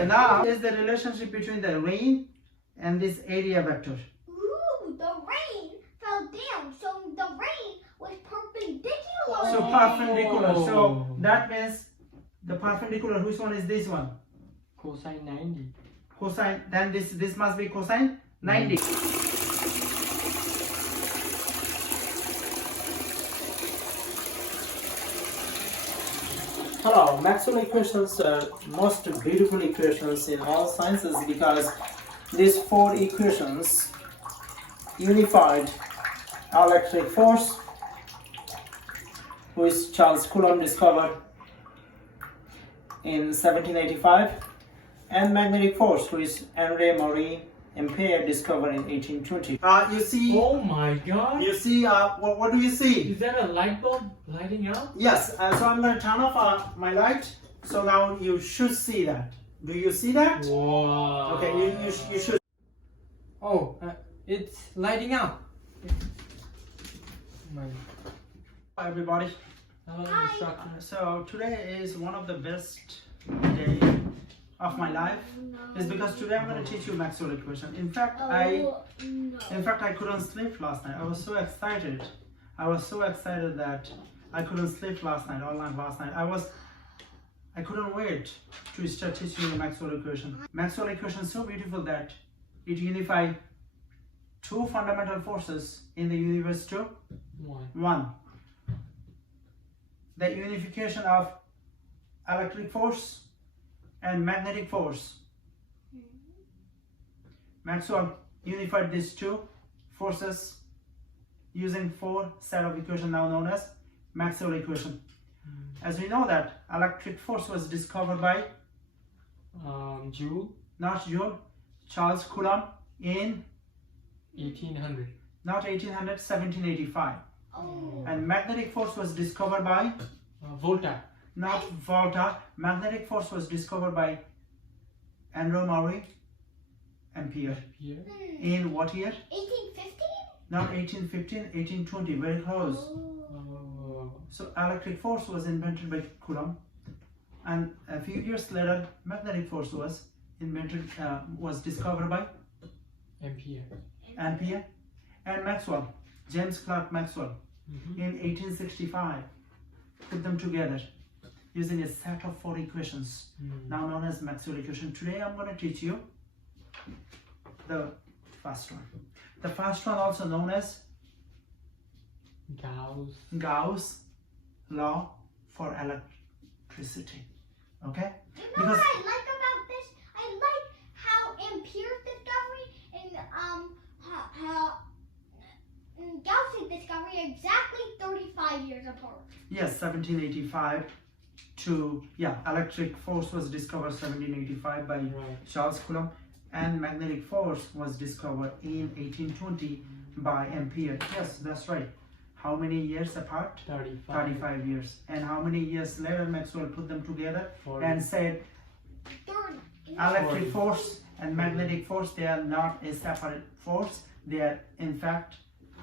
Okay, now is the relationship between the rain and this area vector. Ooh, the rain fell down, so the rain was perpendicular. So perpendicular. So that means the perpendicular. Which one is this one? Cosine 90. Cosine. Then this must be cosine 90. Hello, Maxwell equations are most beautiful equations in all sciences because these four equations unified electric force, which Charles Coulomb discovered in 1785, and magnetic force, which Henri Marie Ampere discovered in 1820. You see. Oh my God! You see. What do you see? Is that a light bulb lighting up? Yes. So I'm going to turn off my light. So now you should see that. Do you see that? Wow. Okay. You should. Oh, it's lighting up. Hi everybody. Hello, Hi. instructor. So today is one of the best days of my life. Is because today I'm going to teach you Maxwell equation. In fact, I couldn't sleep last night. I was so excited. That I couldn't sleep last night. All night last night. I couldn't wait to start teaching you Maxwell equation. Maxwell equation is so beautiful that it unifies two fundamental forces in the universe to one. The unification of electric force and magnetic force. Maxwell unified these two forces using four set of equations now known as Maxwell equation. As we know that electric force was discovered by Joule. not Joule, Charles Coulomb in 1800. not 1800, 1785. Oh. And magnetic force was discovered by Volta. not Volta. Magnetic force was discovered by Henri Marie Ampere. Here. In what year? 1815? Not 1815, 1820, very close. Oh. So electric force was invented by Coulomb, and a few years later, magnetic force was discovered by Ampere. Ampere and Maxwell, James Clerk Maxwell, Mm-hmm. in 1865, put them together using a set of four equations, now known as Maxwell equation. Today I'm going to teach you the first one. The first one, also known as Gauss Law for electricity. Okay? You know what I like about this? I like how Ampere's discovery and how Gauss's discovery are exactly 35 years apart. Yes, 1785 to electric force was discovered 1785 by Charles Coulomb, and magnetic force was discovered in 1820 by Ampere. Yes, that's right. How many years apart? 35 years. And how many years later Maxwell put them together 40. and said electric 40. force and magnetic force, they are not a separate force. They are in fact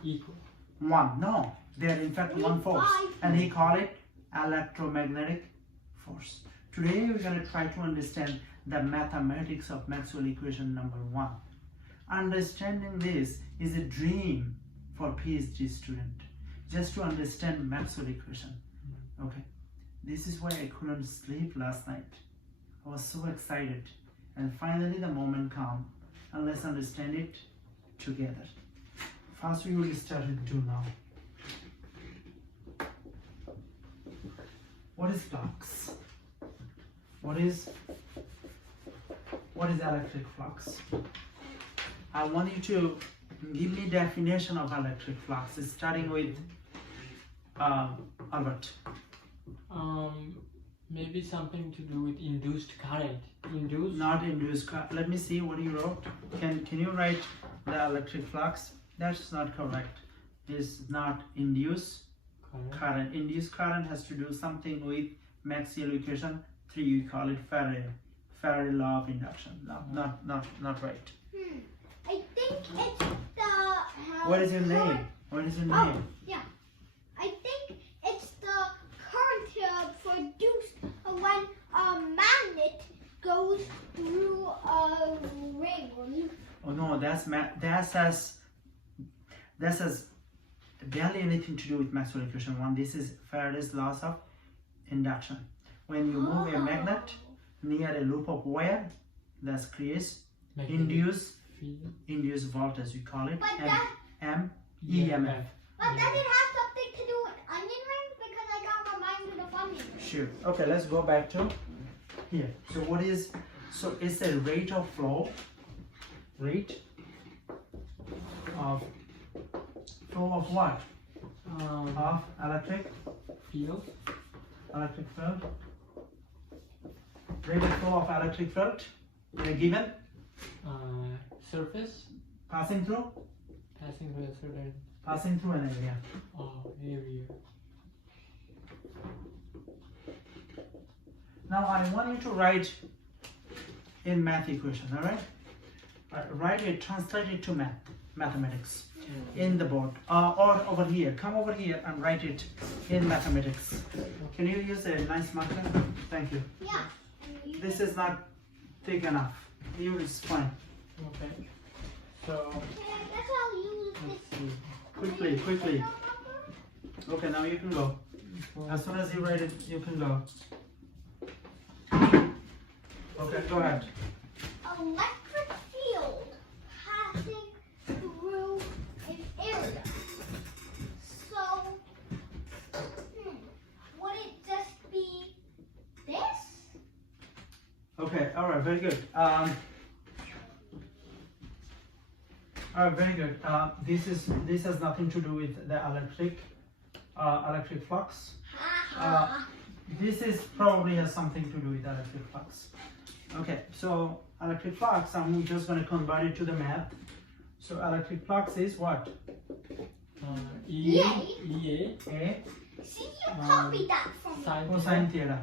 Equal. one. No, they are in fact one force. And he called it electromagnetic force. Today we're going to try to understand the mathematics of Maxwell equation number one. Understanding this is a dream for PhD student. Just to understand Maxwell equation. Okay. This is why I couldn't sleep last night. I was so excited. And finally the moment came. And let's understand it together. First we will start with do now. What is flux? What is electric flux? I want you to give me definition of electric flux, starting with Albert. Maybe something to do with induced current. Not induced current. Let me see what you wrote. Can you write the electric flux? That's not correct. It's not induced current. Induced current has to do something with Maxwell equation 3. We call it Faraday law of induction. No, not right. I think it's the... What is your name? What is your name? Oh, yeah. I think it's the current produced when a magnet goes through no, that has barely anything to do with Maxwell equation 1. This is Faraday's laws of induction. When you move a magnet near a loop of wire, that creates induced voltage, we call it, But EMF. But does it have something to do with onion rings? Because I got reminded of onion rings. Sure. Okay, let's go back to here. So it's a rate of flow of what? Of electric field. Rate of flow of electric field in a given surface passing through a certain an area. area. Now I want you to write in math equation, all right? Write it, translate it to mathematics in the board, or over here. Come over here and write it in mathematics. Can you use a nice marker? Thank you. Yeah. This is not thick enough. It's fine. Okay. So Okay, I guess I'll use this. Quickly. Okay, now you can go. As soon as you write it, you can go. Okay, go ahead. Electric field passing through an area. So, would it just be this? Okay, all right, very good. All right, very good. This has nothing to do with the electric flux. This is probably has something to do with electric flux. Okay, so electric flux, I'm just going to convert it to the math. So electric flux is what? EA. A See, you copied that from me. cosine theta.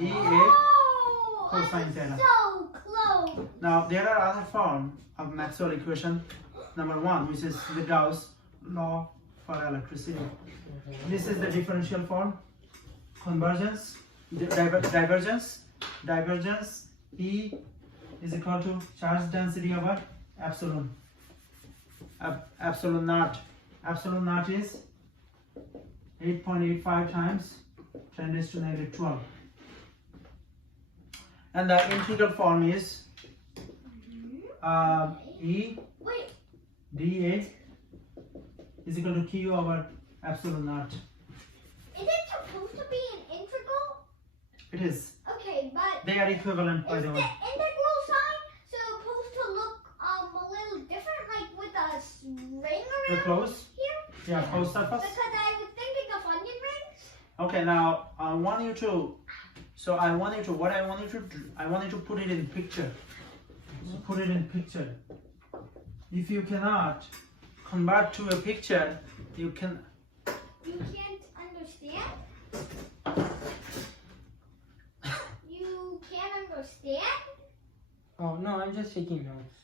EA Oh, I cosine was theta. so close. Now there are other forms of Maxwell equation. Number 1, which is the Gauss Law for electricity. This is the differential form. Convergence, divergence. E is equal to charge density over epsilon. Epsilon naught. Epsilon naught is 8.85 times 10 raised to negative 12. And the integral form is E Wait, dA is equal to Q over epsilon naught. is it supposed to be an integral? It is. Okay, but They are equivalent, by is the the way. integral sign supposed to look a little different, like with a ring You're around close? here? Yeah, close surface. Because I was thinking of onion rings. Okay, now I want you to. So I want you to. What I want you to do. I want you to put it in picture. So put it in picture. If you cannot convert to a picture, you can. You can't understand? You can't understand? Oh no, I'm just taking notes.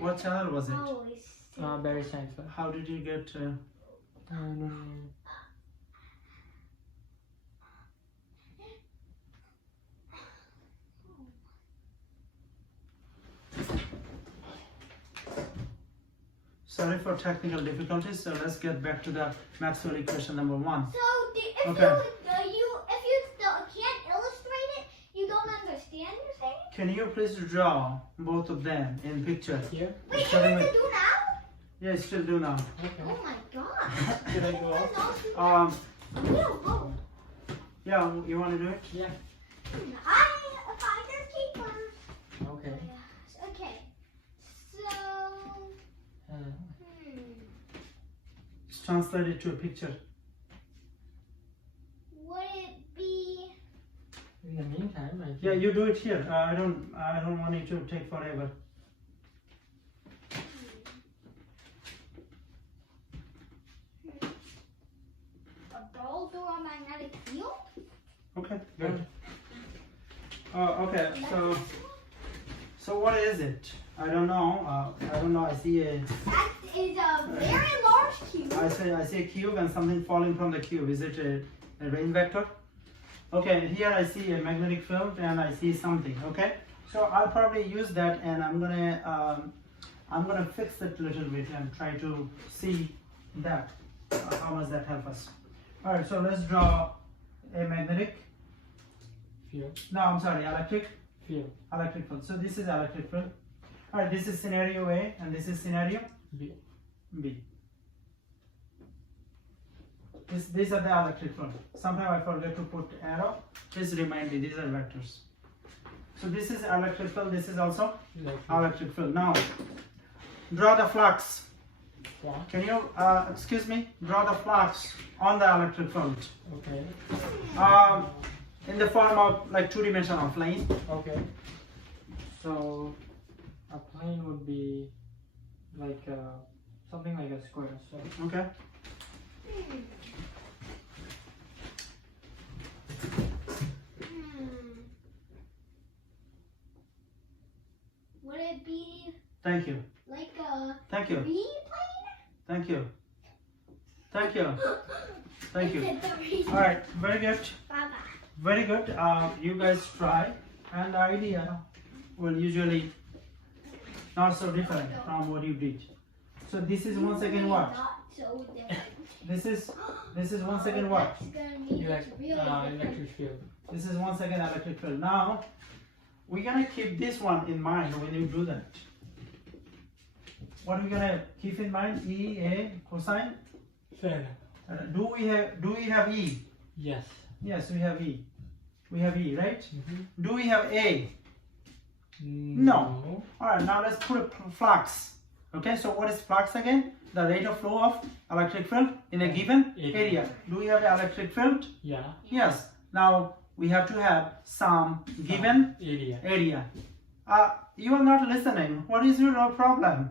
What channel was it? Holy shit. Very science. How did you get? No. Sorry for technical difficulties. So let's get back to the Maxwell equation number 1. So, if Okay. you still can't illustrate it, you don't understand, you're saying? Can you please draw both of them in picture? Here. Wait, you Starting have to with- do now? Yeah, still do now. Okay. Oh my god. Should I go off? No. Yeah, you want to do it? Yeah. I finders keepers. Okay. Okay. So, Just translate it to a picture. would it be? In the meantime, I think Yeah, you do it here. I don't want it to take forever. A ball through a magnetic field? Okay, good. Okay, so what is it? I don't know. I see a. That is a very large cube. I see a cube and something falling from the cube. Is it a rain vector? Okay, here I see a magnetic field and I see something. Okay, so I'll probably use that, and I'm gonna I'm gonna fix it a little bit and try to see that how much that help us. All right, so let's draw a magnetic. Field. No, I'm sorry, electric Field. field. So this is electric field. All right, this is scenario A and this is scenario B. B. These are the electric field. Somehow I forget to put arrow. Please remind me, these are vectors. So this is electric field, this is also electric field. Now, draw the flux. Flux. Can you, excuse me, draw the flux on the electric field. Okay. In the form of like two-dimensional plane. Okay. So a plane would be like something like a square. So Okay. Would it be Thank you. like a Thank you. three Thank you. Thank you. Thank you. plane? All right. Very good. Bye-bye. Very good. You guys try, and the idea will usually not so different from what you did. So this is once again what? Not so different. This is once again what? That's gonna mean it's really different. electric field. This is once again electric field. Now we're gonna keep this one in mind when you do that. What are we gonna keep in mind? E, A, cosine. Fair. Do we have E? Yes. Yes, we have E. We have E, right? Mm-hmm. Do we have A? No. All right. Now let's put a flux. Okay. So what is flux again? The rate of flow of electric field in a given area. Do we have an electric field? Yeah. Yes. Now we have to have some given Area. area. You are not listening. What is your problem?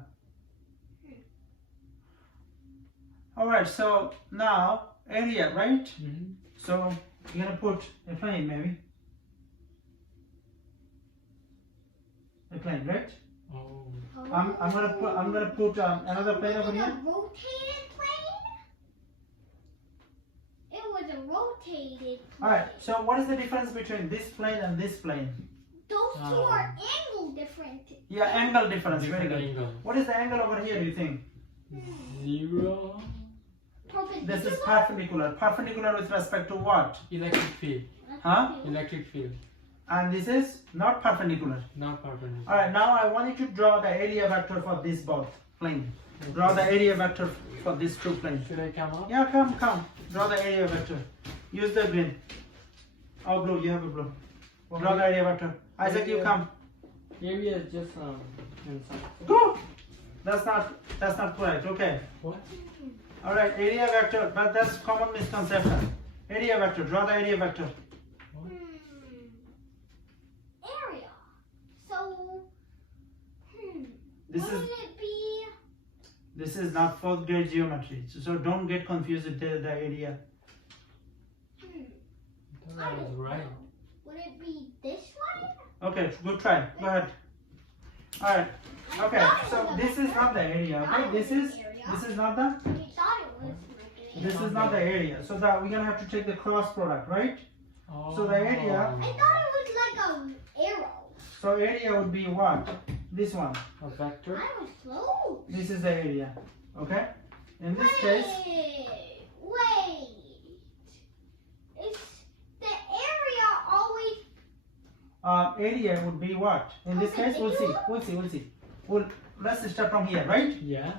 All right. So now area, right? Mm-hmm. So you're gonna put a plane, maybe. A plane, right? Oh. I'm gonna put another plane over Was it here. a rotated plane? It was a rotated plane. All right. So what is the difference between this plane and this plane? Those two are angle different. Yeah, angle difference. Very Different good. angle. What is the angle over here? Do you think? 0. This is perpendicular. Perpendicular with respect to what? Electric field. Huh? Electric field. And this is not perpendicular. Not perpendicular. All right. Now I want you to draw the area vector for this both plane. Draw the area vector for these two planes. Should I come up? Yeah, come. Draw the area vector. Use the green. Oh, blue. You have a blue. Draw the area vector. Isaac, you come. Area is just inside. Go. That's not correct. Okay. What? All right. Area vector, but that's common misconception. Area vector. Draw the area vector. Area. So, This what is would it be? this is not fourth grade geometry, so don't get confused with the area. That was right. Would it be this one? Okay. Good try. Go ahead. All right. Okay. So this is not the area. Okay. This is not the. I thought it was like an This is not the area. So that we're gonna have to take the cross product, right? Oh. So the area. I thought it was like an arrow. So area would be what? This one. A vector. I was close. This is the area. Okay. In this case. Wait. Is the area always Area would be what? In this case, we'll see. Let's start from here, right? Yeah.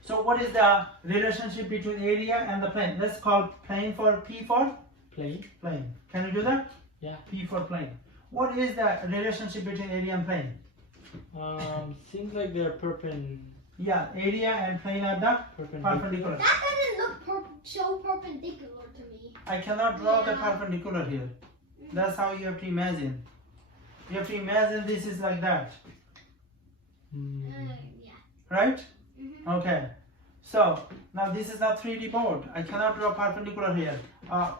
So what is the relationship between area and the plane? Let's call plane for P for Plane. plane. Can you do that? Yeah. P for plane. What is the relationship between area and plane? Seems like they're perpendicular. Yeah, area and plane are the perpendicular. That doesn't look so perpendicular to me. I cannot draw the Yeah. perpendicular here. That's how you have to imagine. You have to imagine this is like that, Yeah. right? Mhm. Okay. So now this is not 3D board. I cannot draw perpendicular here.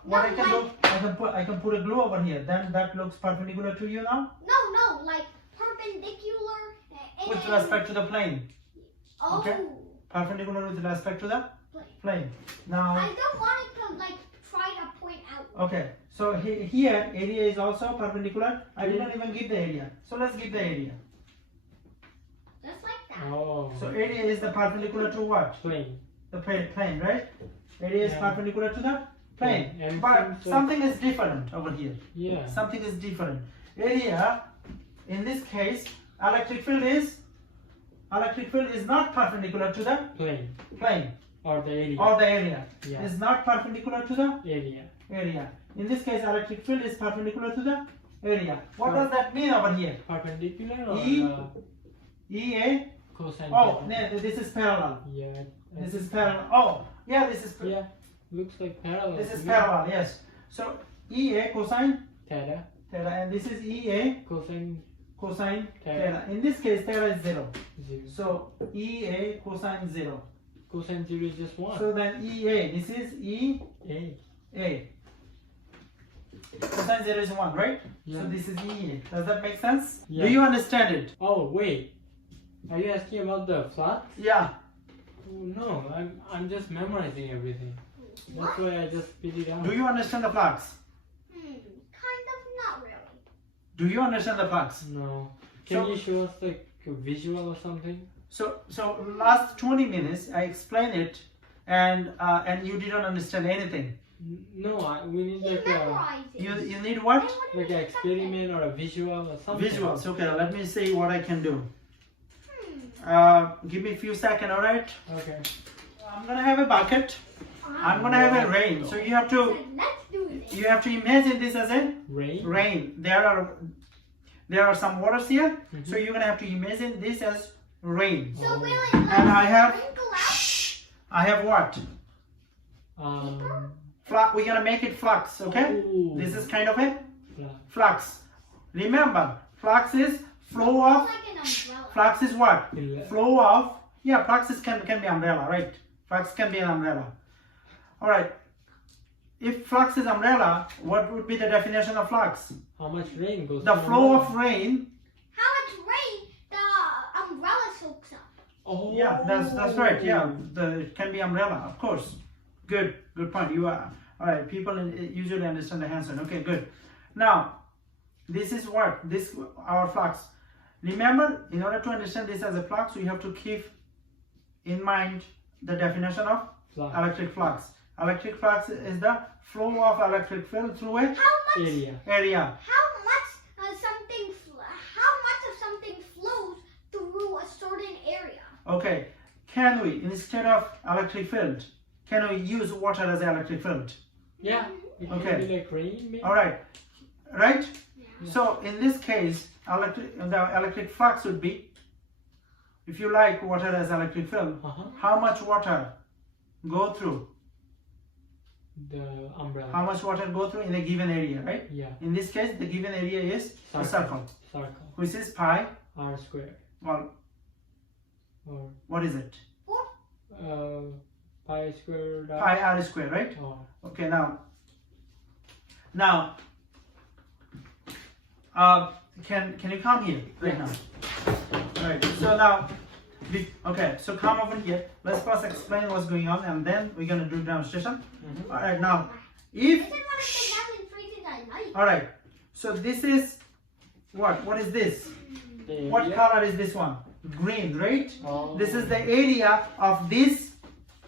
What I can do, I can put a glue over here. Then that looks perpendicular to you now. No, like perpendicular. And With respect to the plane. Oh. okay. Perpendicular with respect to the plane. Now. I don't want it to like try to point out. Okay. So here area is also perpendicular. I did not even give the area. So let's give the area. Just like that. Oh. So area is the perpendicular to what? Plane. The plane, right? Area is Yeah. perpendicular to the plane. Yeah, and But seems like- something is different over here. Yeah. Something is different. Area, in this case, electric field is not perpendicular to the Plane. plane Or the area. or the area. Yeah. Is not perpendicular to the Area. area. In this case, electric field is perpendicular to the area. What Right. does that mean over here? Perpendicular or EA. cosine? Oh, theta? no, this is parallel. Yeah. This is parallel. Oh, yeah, this is Yeah. Looks like parallel. this to is me. parallel. Yes. So EA cosine Theta. theta, and this is EA Cosine cosine Theta. theta. In this case, theta is 0. 0. So EA cosine 0. Cosine 0 is just 1. So then EA, this is A. EA. Cosine 0 is 1, right? Yeah. So this is EA. Does that make sense? Yeah. Do you understand it? Oh, wait. Are you asking about the flux? Yeah. Oh, no, I'm just memorizing everything. That's why I just spit it out. Do you understand the flux? Kind of, not really. Do you understand the flux? No. Can So- you show us like a visual or something? So last 20 minutes I explained it, and you didn't understand anything. No, we need He like a memorizes. You need what? like an experiment or a visual or something. Visuals. Okay, let me see what I can do. Give me a few seconds, all right? Okay. I'm gonna have a bucket. I'm gonna have a rain. So you have to Let's do this. imagine this as a Rain? rain. There are some waters here. Mhm. So you're gonna have to imagine this as rain. So Oh. will it And I have sprinkle out? shh, I have what? We're gonna make it flux, okay? Ooh. This is kind of a Flux. flux. Remember, flux is flow of. Like an umbrella. Flux is what? Ele- Flow of. Yeah, flux can be umbrella, right? Flux can be an umbrella. All right. If flux is umbrella, what would be the definition of flux? How much rain goes The through flow umbrella? of rain. How much rain the umbrella soaks up? Oh. Yeah, that's right. Yeah, it can be umbrella, of course. Good point. You are all right. People usually understand the answer. Okay, good. Now, this is what our flux. Remember, in order to understand this as a flux, we have to keep in mind the definition of Flux. electric flux. Electric flux is the flow of electric field through a How much? Area. area. How much of something flows through a certain area? Okay, can we, instead of electric field, can we use water as electric field? Yeah. It Okay. can be like rain maybe? All right, right? Yeah. So in this case, the electric flux would be, if you like water as electric field, Uh-huh. how much water go through? The umbrella. How much water go through in a given area, right? Yeah. In this case, the given area is a circle, Circle. which is pi. R squared. Well, Or what is it? pi squared. Pi r square, right? Oh. Okay, now, can you come here right now? Right. So now, okay. So come over here. Let's first explain what's going on, and then we're gonna do demonstration. Mhm. All right. Now, This if is what I said back in freezing at night. all right. So this is what? What is this? The What area. color is this one? Green, right? Oh. This is the area of this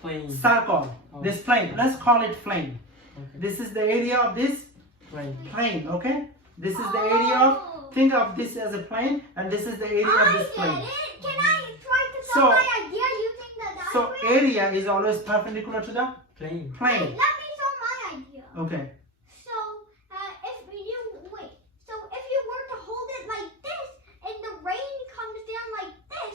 plane. circle, Oh. this plane. Let's call it plane. Okay. This is the area of this Plane. plane, okay? This is the area of, think of this as a plane, and this is the area of I this get plane. it. Can I try to So- solve my idea using the diagram? So area is always perpendicular to the Plane. plane. Let me solve my idea. Okay. So, if you were to hold it like this, and the rain comes down like this,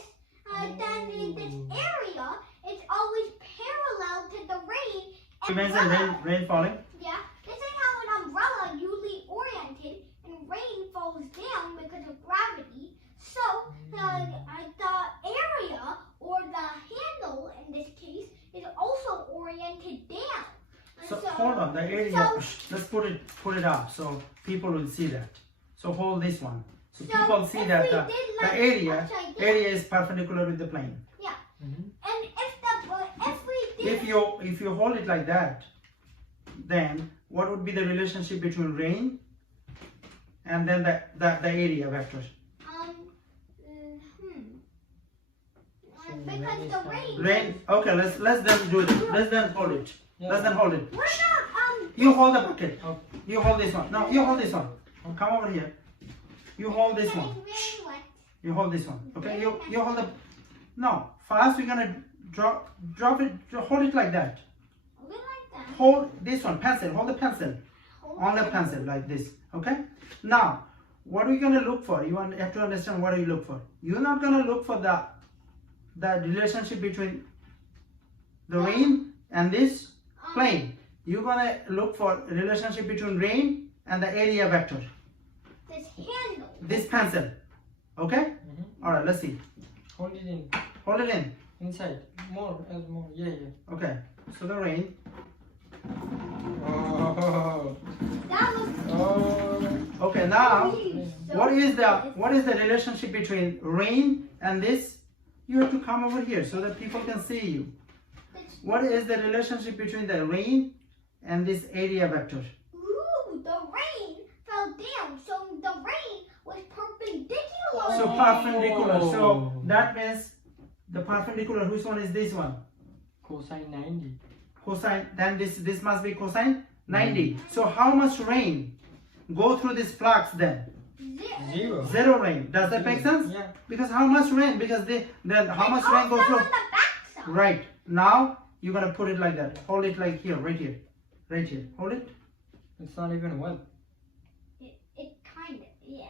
then in this area, it's always parallel to the rain. You mentioned rain falling. Yeah, this is how an umbrella usually oriented, and rain falls down because of gravity. So the area or the handle in this case is also oriented down. And So hold on, the area. Let's put it up so people will see that. So hold this one. So people see if that we the did the like area upside down, area is perpendicular with the plane. Mhm. and if we did If you hold it like that, then what would be the relationship between rain and then the area vector? because the rain. Rain. Okay, let's then do it. Let's then hold it. Yeah. Let's then hold it. We're not You hold the bucket. Oh. You hold this one. No, you hold this one. Come over here. You hold this one. getting really wet. You hold this one. Okay. You hold the. No. First we're gonna drop it. Hold it like that. Hold it like that. Hold this one. Pencil. Hold the pencil. On the pencil like this. Okay. Now, what are we gonna look for? You have to understand what you look for. You're not gonna look for the relationship between the rain and this plane. You're gonna look for a relationship between rain and the area vector. This handle. This pencil. Okay? All right, let's see. Hold it in. Hold it in. Inside. More. Add more. Yeah. Okay. So the rain. Oh. That was Okay, now really so what is good. the relationship between rain and this? You have to come over here so that people can see you. What is the relationship between the rain and this area vector? Ooh, the rain fell down, so the rain was perpendicular. So perpendicular. So that means the perpendicular. Which one is this one? Cosine 90. Cosine. Then this must be cosine 90. So how much rain go through this flux then? Zero. Zero rain. Does that make sense? Yeah. Because how much rain? Because then how much rain go Also through? on the backside. Right. Now you're gonna put it like that. Hold it like here, right here, right here. Hold it. It's not even wet. It kind of, yeah.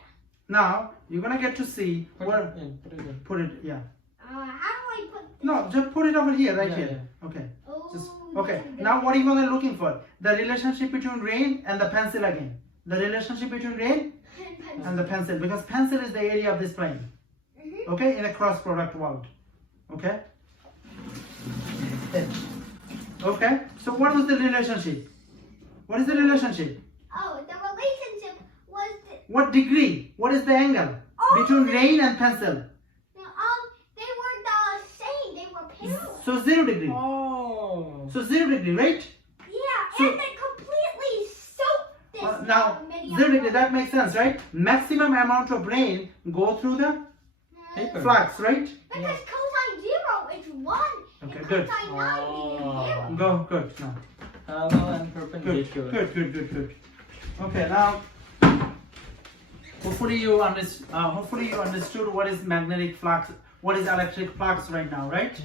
Now you're gonna get to see Put where. it in. Put it in. Put it. Yeah. How do I put this? No, just put it over here, right Yeah, here. Okay. Oh, Just, this okay. is Now good. what are you gonna looking for? The relationship between rain and the pencil again. The relationship between rain and the pencil, because pencil is the area of this plane. Mhm. Okay, in a cross product world. Okay. Okay. So what was the relationship? What is the relationship? Oh, the relationship was What degree? What is the angle between rain and pencil? they were the same. They were parallel. So 0 degree. Oh. So 0 degree, right? Yeah, So- and they completely soaked this. Now 0 degree. That makes sense, right? Maximum amount of rain go through the Paper. flux, right? Because cosine 0 is 1. Okay, and good. Cosine 90 is 0. Go, good. Now, Parallel and good, perpendicular. good. Okay, now hopefully you understood what is magnetic flux, what is electric flux right now, right?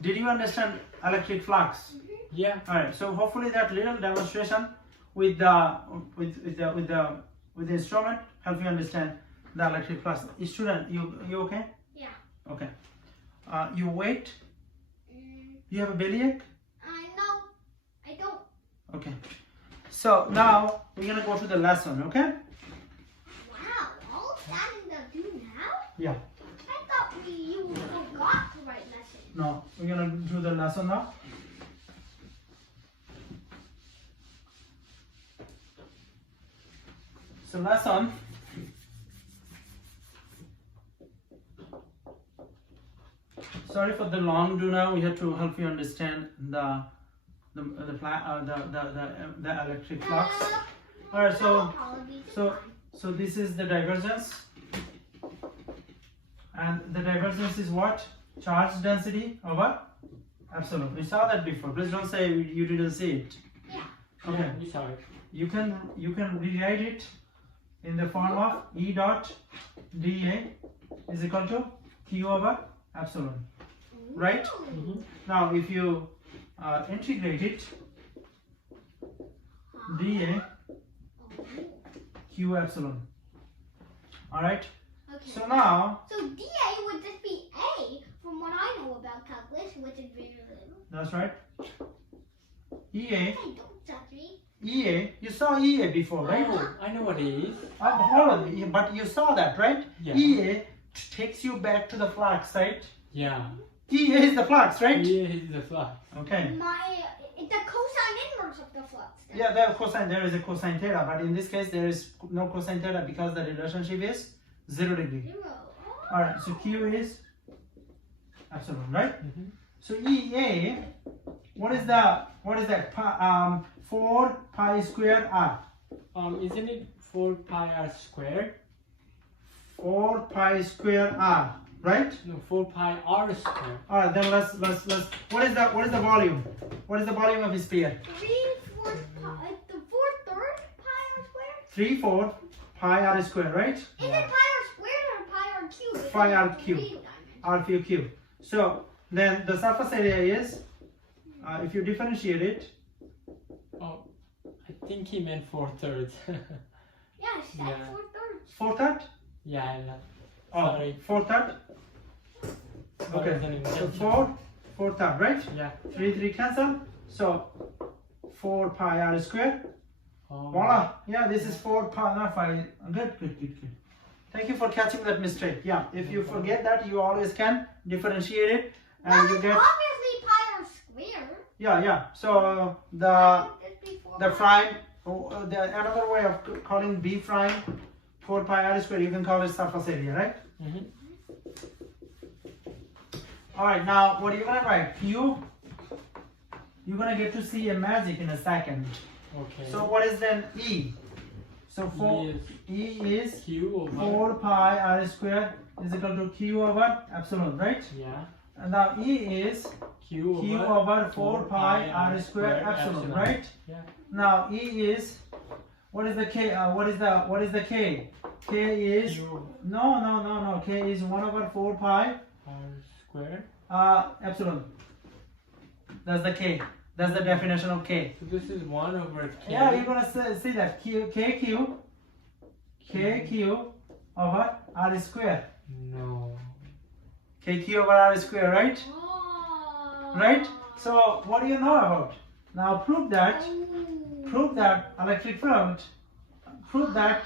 Did you understand electric flux? Yeah. All right. So hopefully that little demonstration with the instrument help you understand the electric flux. Student, you okay? Yeah. Okay. You wait. Mm, You have a bellyache? no, I don't. Okay. So now we're gonna go to the lesson. Okay? Wow, all of that in the do now? Yeah. I thought you forgot to write lessons. No, we're gonna do the lesson now. So lesson. Sorry for the long do now. We have to help you understand the electric flux. All right. So this is the divergence, and the divergence is what? Charge density over epsilon. We saw that before. Please don't say you didn't see it. Yeah. Okay. Yeah, we saw it. You can rewrite it in the form of E dot dA is equal to Q over epsilon. Right? Ooh. Now if you integrate it, dA Q epsilon. Alright? Okay. So now, So dA would just be A from what I know about calculus, which is very little. that's right. EA, Hey, don't judge me. EA, you saw EA before, right? Oh, I know what it is. Hold on, but you saw that, right? Yeah. EA takes you back to the flux, right? Yeah. EA is the flux, right? Here is the flux. Okay. It's the cosine inverse of the flux. Yeah, there is a cosine theta, but in this case there is no cosine theta because the relationship is 0 degree. 0. Alright, so Q is epsilon, right? So EA, what is that? 4 pi square R. Isn't it 4 pi r squared? 4 pi square R, right? No, 4 pi r square. All right, then let's. What is the volume? What is the volume of a sphere? 3/4 pi, the 4/3 pi r squared. 3/4 pi r square, right? Is it pi r squared or pi r cubed? Pi r It's cubed. 3 dimensions. R cube. So then the surface area is, if you differentiate it, Oh, I think he meant 4/3. Yeah, I said Yeah. 4/3. 4/3. Yeah, I know. Oh, Sorry. 4/3. Sorry, Okay. then it So was- 4/3, right? Yeah. 3 cancel. So 4 pi r square. Oh. Voila. Yeah, this is 4 pi, not 5. Good. Thank you for catching that mistake. Yeah, if you forget that, you always can differentiate it, and Well, you it's get. obviously pi r squared. Yeah. So the It's before the pi. prime, another way of calling b prime 4 pi r square, you can call it surface area, right? Mm-hmm. All right, now what are you gonna write? Q. You're gonna get to see a magic in a second. Okay. So what is then E? So E is Q over. 4 pi r square is equal to Q over epsilon, right? Yeah. And now E is Q Q over 4 pi r square epsilon, right? Yeah. Now E is, what is the K? What is the K? K is Q no. K is 1 over 4 pi r square. epsilon. That's the K. That's the definition of K. So this is 1 over K. Yeah, you're gonna see that KQ over r square. No. KQ over r square, right? Oh. Right? So what do you know about? Now prove that electric field. Prove that.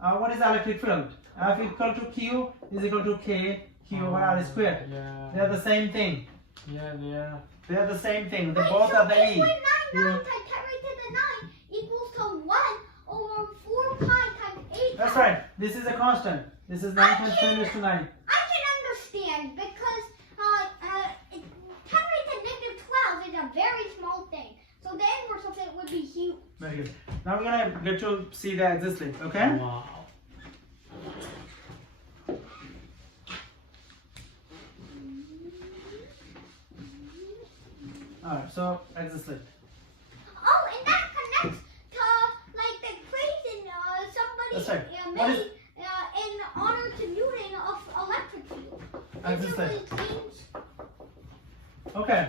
What is electric field? F equal to Q is equal to K Q over r square. Yeah. They are the same thing. Yeah, they are. They are the same thing. They Wait, both so are the E. 8.99 times 10 raised to the 9 equals to 1 over 4 pi times 8 That's times. right. This is a constant. This is 9 times 10 raised to 9. I can understand because 10 raised to negative 12 is a very small thing. So the inverse of it would be huge. Very good. Now we're gonna get to see the exit slip, okay? Wow. Alright, so exit slip. Oh, and that connects to like the equation That's somebody right. What made is- in honor to Newton of electric field. Exit slip. Basically change. Okay,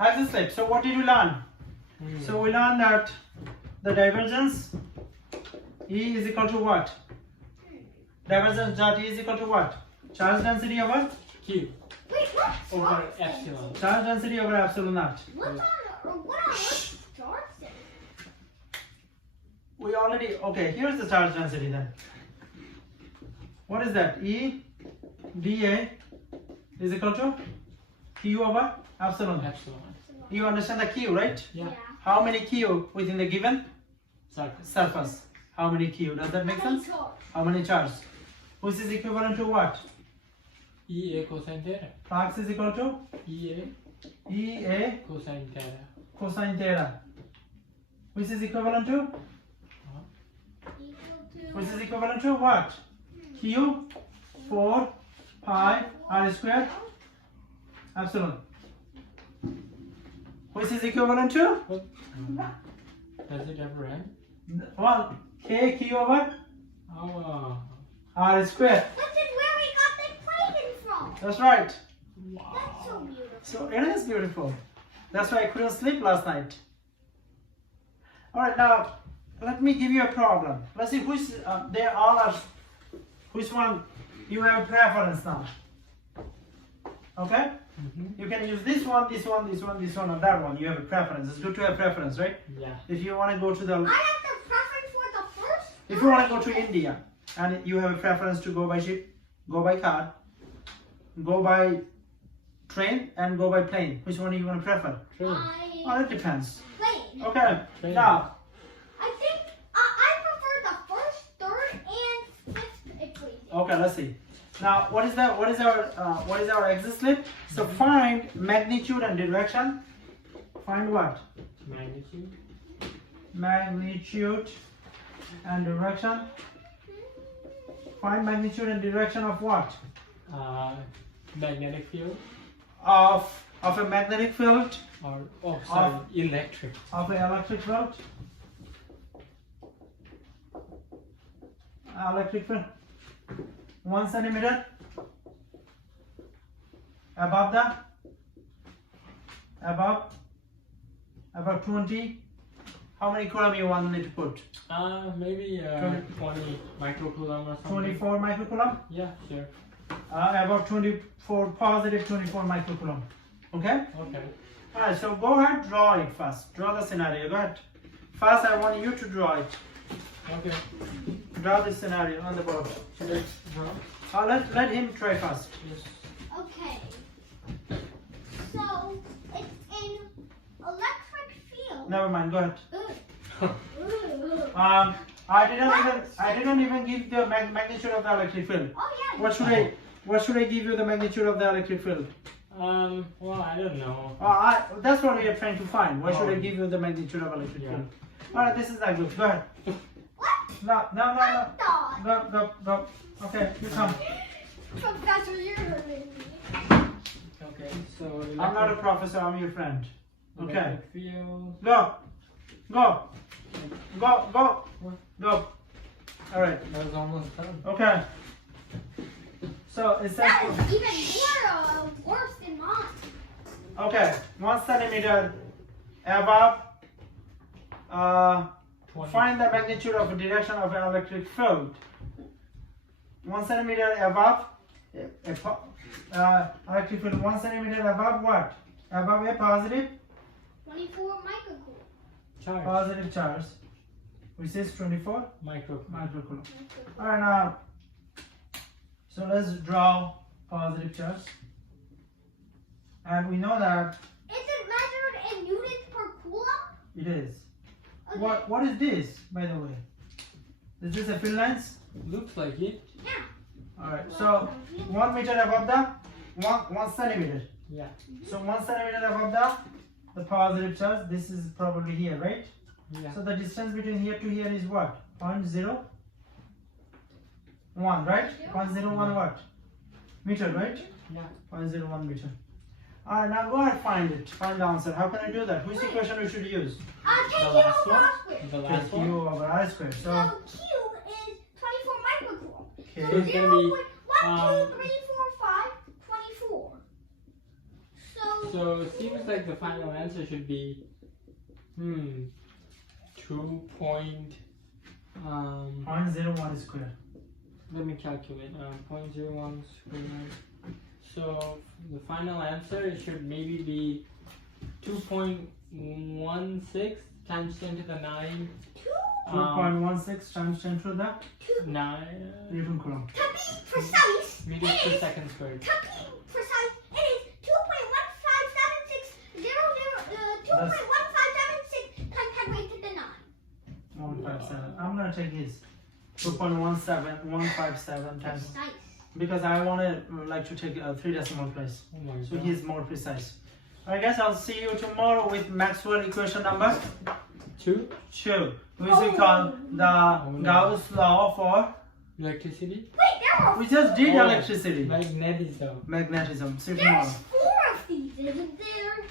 exit slip. So what did we learn? So we learned that the divergence E is equal to what? Divergence dot E is equal to what? Charge density over? Q Wait, what's over charge density? epsilon. Charge density over epsilon naught. What on earth is charge density? We already, okay, here's the charge density then. What is that? E dA is equal to Q over epsilon. Epsilon. You understand the Q, right? Yeah. How many Q within the given Surface. surface? How many Q? Does that make How many sense? charge? How many charge? Which is equivalent to what? EA cosine theta. Flux is equal to EA EA cosine theta. cosine theta. Which is equivalent to? Equal Which to is equivalent to what? Q 4 pi r square epsilon. Which is equivalent to? What? Does it ever end? Well, K Q over Oh. r square. Which is where we got the equation from. That's right. That's so beautiful. So it is beautiful. That's why I couldn't sleep last night. Alright, now let me give you a problem. Let's see which they all are. Which one you have a preference now? Okay? Mm-hmm. You can use this one, this one, this one, this one, or that one. You have a preference. It's good to have preference, right? Yeah. If you want to go to the, I have the preference for the first. if you want to go to India and you have a preference to go by ship, go by car, go by train, and go by plane, which one are you going to prefer? True. Well, it depends. Plane. Okay. Train. Now, I think I prefer the first, third, and fifth equation. okay, let's see. Now, what is our exit slip? So find magnitude and direction. Find what? Magnitude. Magnitude and direction. Find magnitude and direction of what? Magnetic field of a magnetic field or electric. of an electric field. Electric field 1 centimeter above about 20. How many coulomb you want me to put? Maybe 20 microcoulomb or something. 24 microcoulomb. Yeah, sure. About 24 positive 24 microcoulomb. Okay. Okay. All right. So go ahead, draw it first. Draw the scenario. Go ahead. First, I want you to draw it. Okay. Draw the scenario on the board. Should I draw? Let him try first. Yes. Okay. So it's in electric field. Never mind. Go ahead. Ugh. I didn't even give the magnitude of the electric field. Oh yeah. What should I give you the magnitude of the electric field? Well, I don't know. That's what we are trying to find. Why should I Oh. give you the magnitude of electric Yeah. field? All right, this is not good. Go ahead. What? No. I thought. Go. Okay, you come. Professor, you're hurting me. Okay, so I'm not a professor. I'm your friend. Okay. electric field. Go. All right. That was almost done. Okay. So it says. That is even more worse than mine. Okay, 1 centimeter above. 20. Find the magnitude of the direction of an electric field. 1 centimeter above. Electric field 1 centimeter above what? Above a positive 24 microcoulomb. Charge. positive charge, which is 24 Microcoulomb. microcoulomb. Alright, now, so let's draw positive charge. And we know that Is it measured in newtons per coulomb? it is. Okay. What is this, by the way? Is this a field lines? Looks like it. Yeah. Alright, so 1 meter above the 1 centimeter. Yeah. So 1 centimeter above the positive charge, this is probably here, right? Yeah. So the distance between here to here is what? 0.01, right? 0.01 what? Meter, right? Yeah. 0.01 meter. Alright, now go ahead, find the answer. How can I do that? Which equation we should use? Take The it last over one? R squared. The last Q one. over I squared. So, So Q is 24 microcoulomb. okay. So it's gonna be, 1, 2, 3, 4, 5, 24. So it seems like the final answer should be 2 point 0.01 square. let me calculate 0.01 squared. So the final answer should maybe be 2.16 times 10 to the 9 2.16 times 10 to the 9 Newton Coulomb. To be precise, meters per it is, second squared. to be precise, it is 2.1576 times 10 raised to the 9. 157. I'm gonna take his 2.17157 times, Precise. because I want to like to take a 3 decimal place. Oh my So god. he's more precise. I guess I'll see you tomorrow with Maxwell equation number 2 2, which we call the Gauss Law for. electricity. Wait, there are We just did Oh. electricity. Magnetism. Magnetism. See you tomorrow. there's 4 of these, isn't there?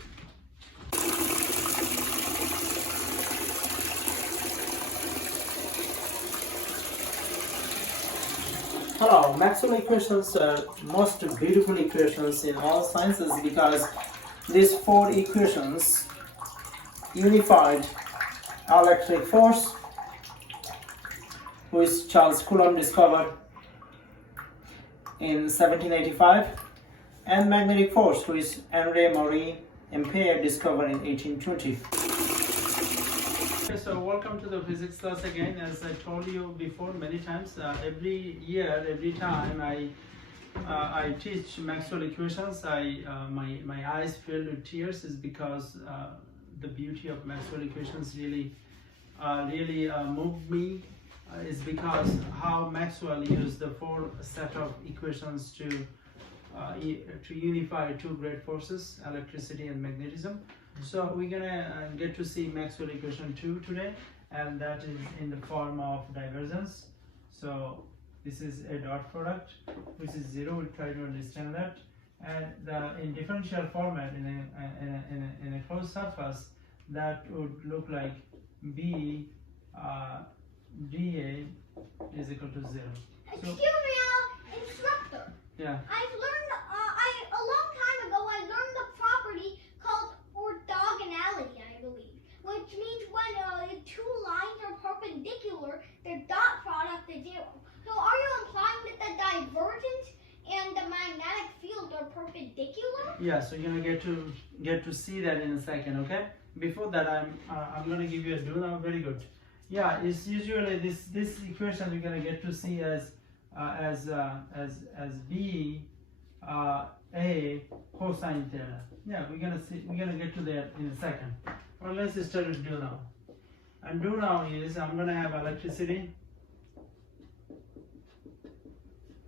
Hello, Maxwell equations are most beautiful equations in all sciences because these 4 equations unified electric force, which Charles Coulomb discovered in 1785, and magnetic force, which Henri Marie Ampere discovered in 1820. So welcome to the physics class again. As I told you before many times, every year, every time I teach Maxwell equations, my eyes filled with tears is because the beauty of Maxwell equations really moved me. Is because how Maxwell used the 4 set of equations to unify 2 great forces, electricity and magnetism. So we're gonna get to see Maxwell equation 2 today, and that is in the form of divergence. So this is a dot product, which is 0. We'll try to understand that. in differential format in a closed surface, that would look like B dA is equal to 0. Excuse me, instructor. Yeah. I've learned, a long time ago, I learned the property called orthogonality, I believe, which means when two lines are perpendicular, their dot product is 0. So are you implying that the divergence and the magnetic field are perpendicular? Yeah. So you're gonna get to see that in a second. Okay. Before that, I'm gonna give you a do now. Very good. Yeah. It's usually this equation you're gonna get to see as B A cosine theta. Yeah, we're gonna get to that in a second. Well, let's just start with do now. And do now is I'm gonna have electricity,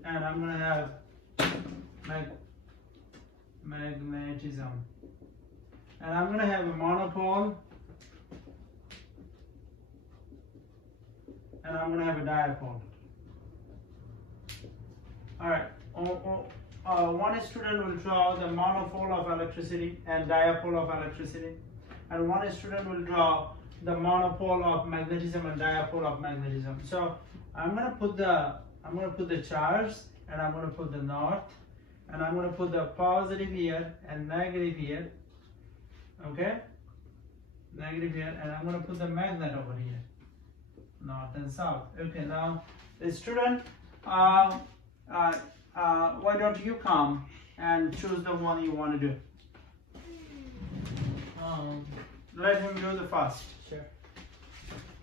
and I'm gonna have magnetism, and I'm gonna have a monopole, and I'm gonna have a dipole. All right. One student will draw the monopole of electricity and dipole of electricity, and one student will draw the monopole of magnetism and dipole of magnetism. So I'm gonna put the charge, and I'm gonna put the north, and I'm gonna put the positive here and negative here. Okay, negative here, and I'm gonna put the magnet over here, north and south. Okay, now the student. Why don't you come and choose the one you want to do? Let him do the first. Sure.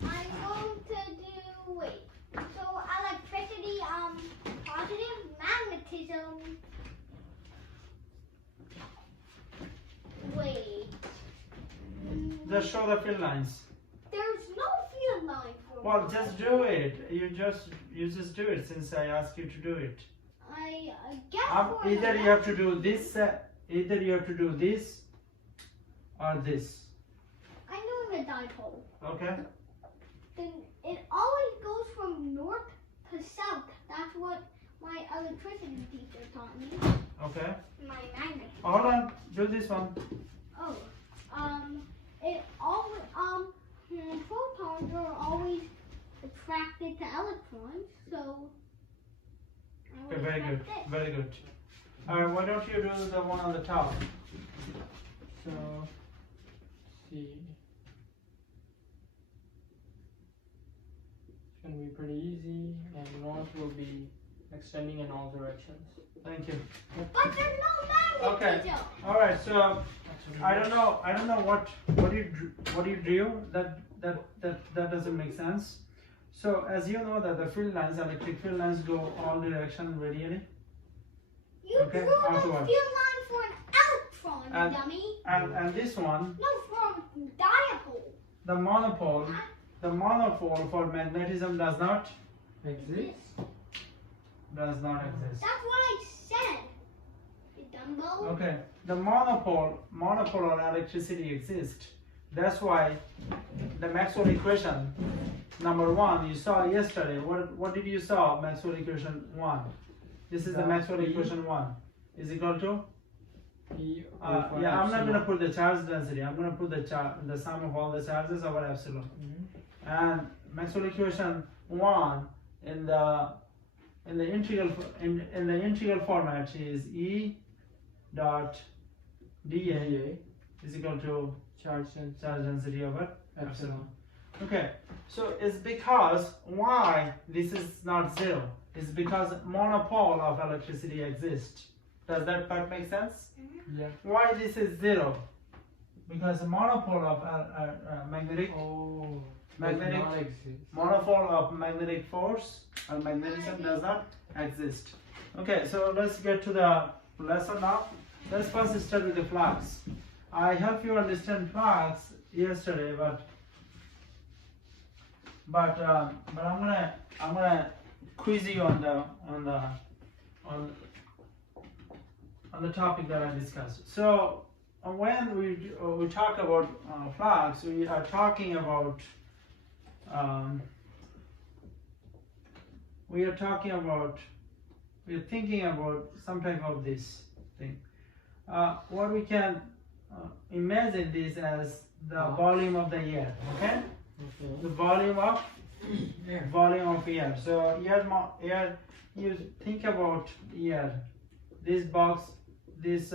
I'm going to do, wait. So electricity, positive, magnetism. Wait. Just show the field lines. There's no field line for Well, just do it. You just do it since I asked you to do it. I guess for Either the you have to do this. Either you have to do this or this. I'm doing a dipole. Okay. Then it always goes from north to south. That's what my electricity teacher taught me. Okay. My magnet. Hold on. Do this one. Oh, it always photons are always attracted to electrons, so. I would Okay. Very good. expect this. Very good. All right. Why don't you do the one on the top? So, see. It's going to be pretty easy, and north will be extending in all directions. Thank you. But there's no magnetism. Okay. All right. So I don't know what you drew. That doesn't make sense. So as you know that the field lines, electric field lines go all direction radially. You Okay, drew a field afterwards. line for an electron, dummy. And this one, No, for a dipole. the monopole for magnetism does not Exist? That's what exist. I said. You dumbo. Okay. The monopole on electricity exists. That's why the Maxwell equation number 1 you saw yesterday. What did you saw? Maxwell equation 1. This is the Maxwell equation 1 is equal to E yeah, I'm not gonna put the charge density. I'm gonna put the sum of all the charges over epsilon. And Maxwell equation 1 in the integral format is E dot dA is equal to charge density over epsilon. epsilon. Okay, so it's because why this is not 0? It's because monopole of electricity exists. Does that part make sense? Yeah. Why this is 0? Because the monopole of magnetic Magnetic not exist. monopole of magnetic force or magnetism does not exist. Okay, so let's get to the lesson now. Let's first start with the flux. I helped you understand flux yesterday, but I'm gonna quiz you on the topic that I discussed. So when we talk about flux, we are talking about we are thinking about some type of this thing. What we can imagine this as the volume of the air. Okay, the volume of air. So air. You think about air. This box, this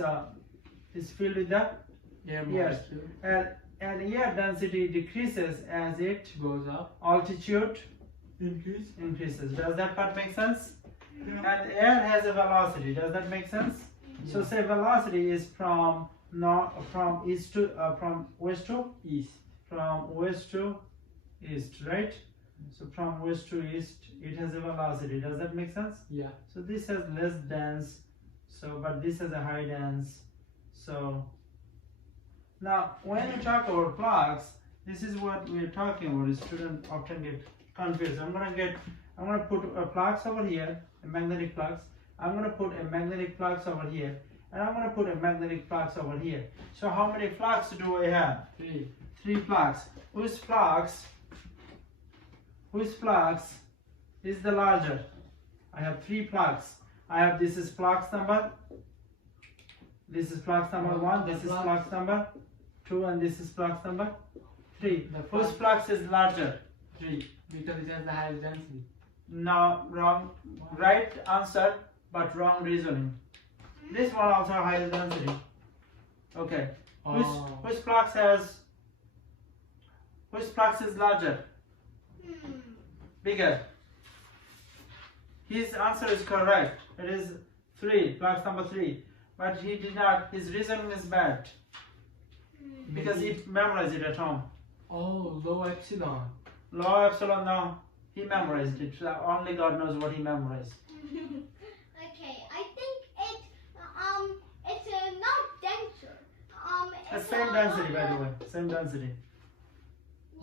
is filled with the Air air, molecule and air density decreases as it goes up. altitude increases. Does that part make sense? And air has a velocity. Does that make sense? Yeah. So say velocity is from west to East. from west to east, right? So from west to east, it has a velocity. Does that make sense? Yeah. So this has less dense, but this has a high dense. So now when you talk about flux, this is what we are talking about. Students often get confused. I'm gonna put a flux over here, a magnetic flux. I'm gonna put a magnetic flux over here, and I'm gonna put a magnetic flux over here. So how many flux do I have? 3. 3 flux. Whose flux is the larger? I have 3 flux. This is flux number. This is flux number 1. This is flux number 2, and this is flux number 3. Whose flux is larger? 3. Because it has the highest density. No, wrong. Right answer, but wrong reasoning. This one also has higher density. Okay. Which flux is larger? Bigger. His answer is correct. It is 3, flux number 3. But he did not. His reasoning is bad because he memorized it at home. Oh, low epsilon. Low epsilon, no. He memorized it. Only God knows what he memorized. Okay, I think it's not denser. The same density, by the way. Same density.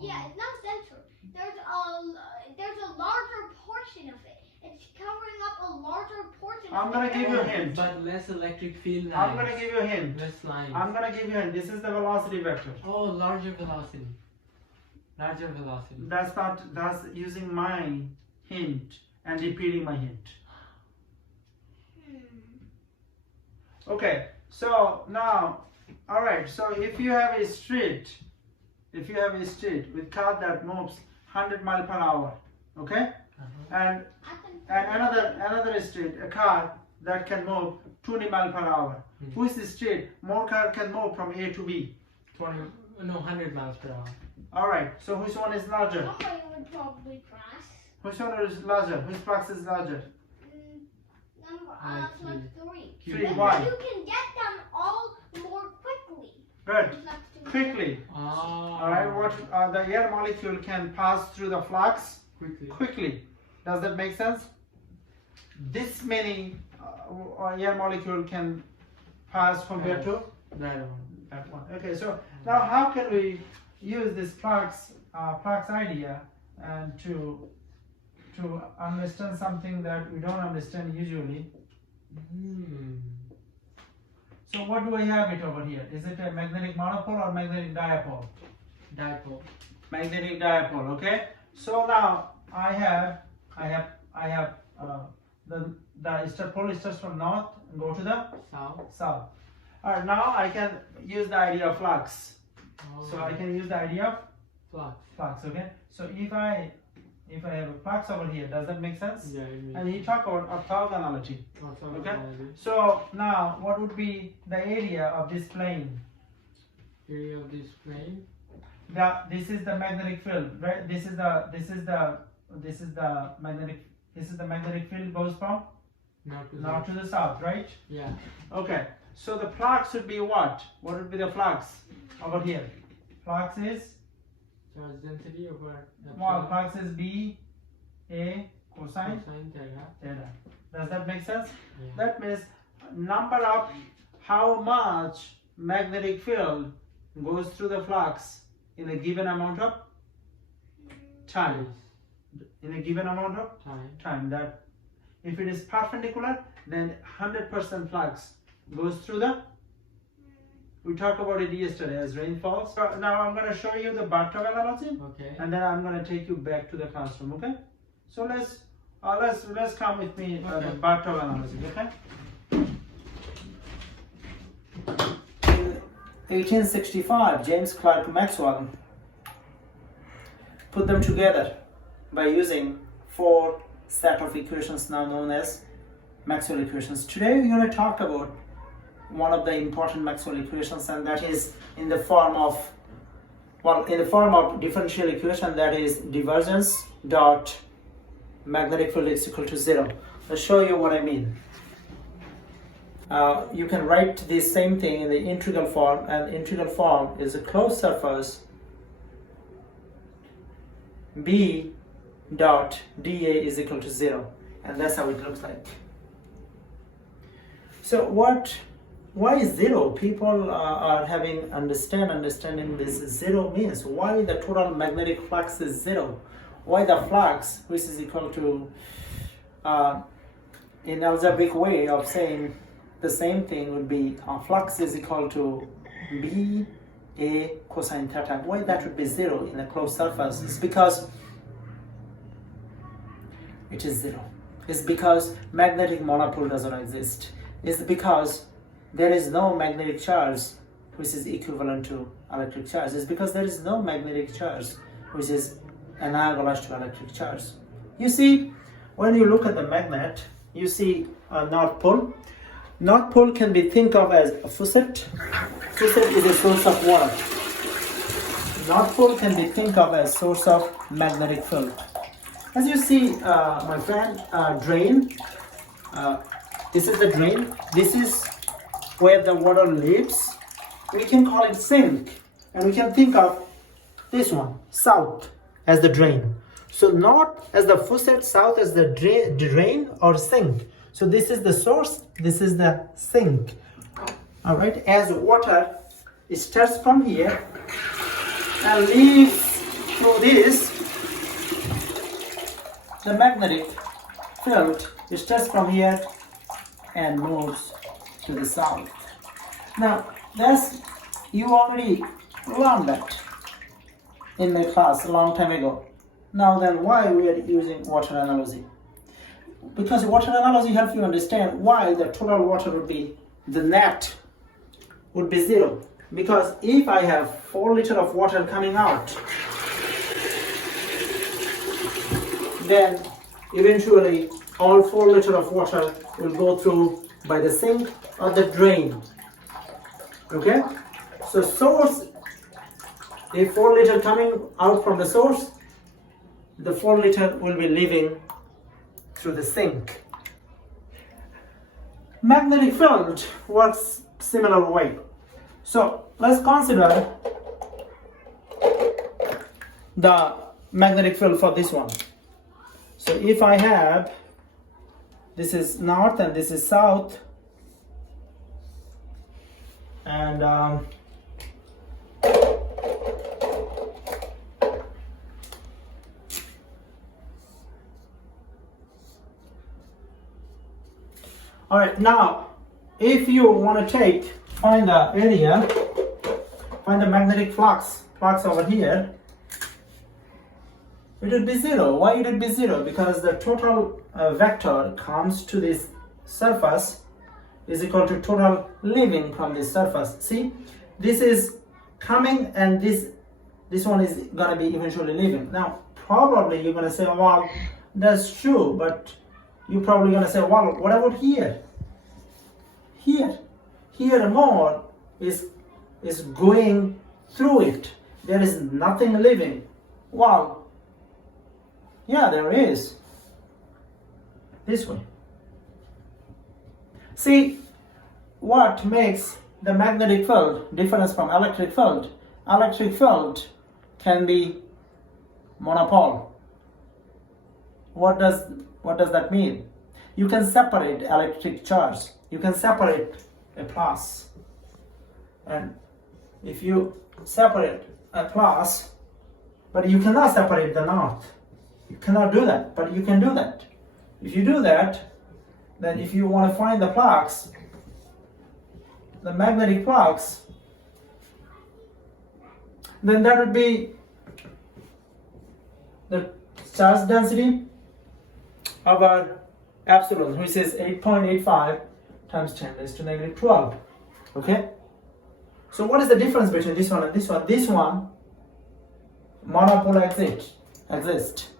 Yeah, it's not denser. There's a larger portion of it. It's covering up a larger portion. I'm gonna give you a hint. But less electric field lines. I'm gonna give you a hint. Less lines. I'm gonna give you a hint. This is the velocity vector. Oh, larger velocity. Larger velocity. That's using my hint and repeating my hint. Okay, so now, alright, so if you have a street with car that moves 100 miles per hour, okay? And another street, a car that can move 20 miles per hour. Which street more car can move from A to B? 100 miles per hour. Alright, so which one is larger? Somebody would probably crash. Which one is larger? Which flux is larger? Flux 3. 3, But why? you can get them all more quickly. Good. Flux 2. Quickly. Alright, what the air molecule can pass through the flux quickly. Does that make sense? This many air molecule can pass compared to that one. Okay, so now how can we use this flux idea and to understand something that we don't understand usually? So what do I have it over here? Is it a magnetic monopole or magnetic dipole? Dipole. Magnetic dipole. Okay. So now I have the pole starts from north and go to the south. All right. Now I can use the idea of flux. So I can use the idea of flux. Okay. So if I have a flux over here, does that make sense? Yeah, it makes And he talked about orthogonality. Okay. Okay. So now what would be the area of this plane? Area of this plane. This is the magnetic field, right? This is the magnetic field goes from north to the south, right? Yeah. Okay. So the flux would be what? What would be the flux over here? Flux is Charge density over flux is B A cosine theta. Does that make sense? Yeah. That means number of how much magnetic field goes through the flux in a given amount of time. In a given amount of time. That if it is perpendicular, then 100% flux goes through the. We talked about it yesterday as rain falls. So now I'm going to show you the Bartov analogy. Okay. And then I'm going to take you back to the classroom. Okay. So let's come with me the Bartov analogy. Okay. 1865, James Clerk Maxwell put them together by using 4 set of equations now known as Maxwell equations. Today we're going to talk about one of the important Maxwell equations, and that is in the form of differential equation, that is divergence dot magnetic field is equal to 0. I'll show you what I mean. You can write the same thing in the integral form, and integral form is a closed surface B dot dA is equal to 0, and that's how it looks like. So why is 0? People are understanding this 0 means. Why the total magnetic flux is 0? Why the flux, which is equal to, in algebraic way of saying the same thing, would be flux is equal to B A cosine theta. Why that would be 0 in a closed surface? It's because it is 0. It's because magnetic monopole does not exist. It's because there is no magnetic charge which is equivalent to electric charge. It's because there is no magnetic charge which is analogous to electric charge. You see, when you look at the magnet, you see a north pole. North pole can be think of as a faucet. Faucet is a source of water. North pole can be think of as source of magnetic field. As you see, my friend, drain. This is the drain. This is where the water lives. We can call it sink, and we can think of this one, south, as the drain. So north as the faucet, south as the drain or sink. So this is the source, this is the sink. All right, as water starts from here and leaves through this, the magnetic field starts from here and moves to the south. Now, you already learned that in my class a long time ago. Now then, why we are using water analogy? Because water analogy helps you understand why the total water would be, the net would be 0. Because if I have 4 liters of water coming out, then eventually all 4 liters of water will go through by the sink or the drain. Okay? So source, if 4 liters coming out from the source, the 4 liters will be leaving through the sink. Magnetic field works similar way. So let's consider the magnetic field for this one. So if I have, this is north and this is south, and all right, now if you want to find the area, find the magnetic flux over here, it would be 0. Why it would be 0? Because the total vector comes to this surface is equal to total leaving from this surface. See, this is coming and this one is going to be eventually leaving. Now, probably you're going to say, well, that's true, but you're probably going to say, well, what about here? Here more is going through it. There is nothing leaving. Well, yeah, there is. This way. See, what makes the magnetic field different from electric field? Electric field can be monopole. What does that mean? You can separate electric charge. You can separate a plus. And if you separate a plus, but you cannot separate the north. You cannot do that, but you can do that. If you do that, then if you want to find the flux, the magnetic flux, then that would be the charge density over epsilon, which is 8.85 times 10 raised to negative 12. Okay? So what is the difference between this one and this one? This one, monopole exists.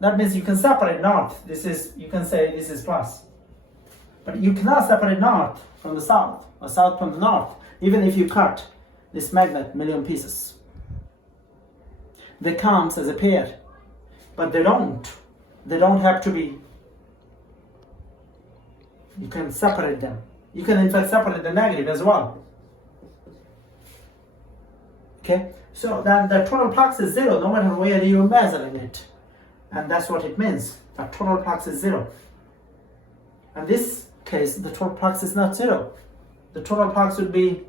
That means you can separate north. This is, you can say this is plus. But you cannot separate north from the south or south from the north, even if you cut this magnet million pieces. They come as a pair, but they don't have to be. You can separate them. You can in fact separate the negative as well. Okay, so then the total flux is zero no matter where you are measuring it. And that's what it means. The total flux is zero. In this case, the total flux is not zero. The total flux would be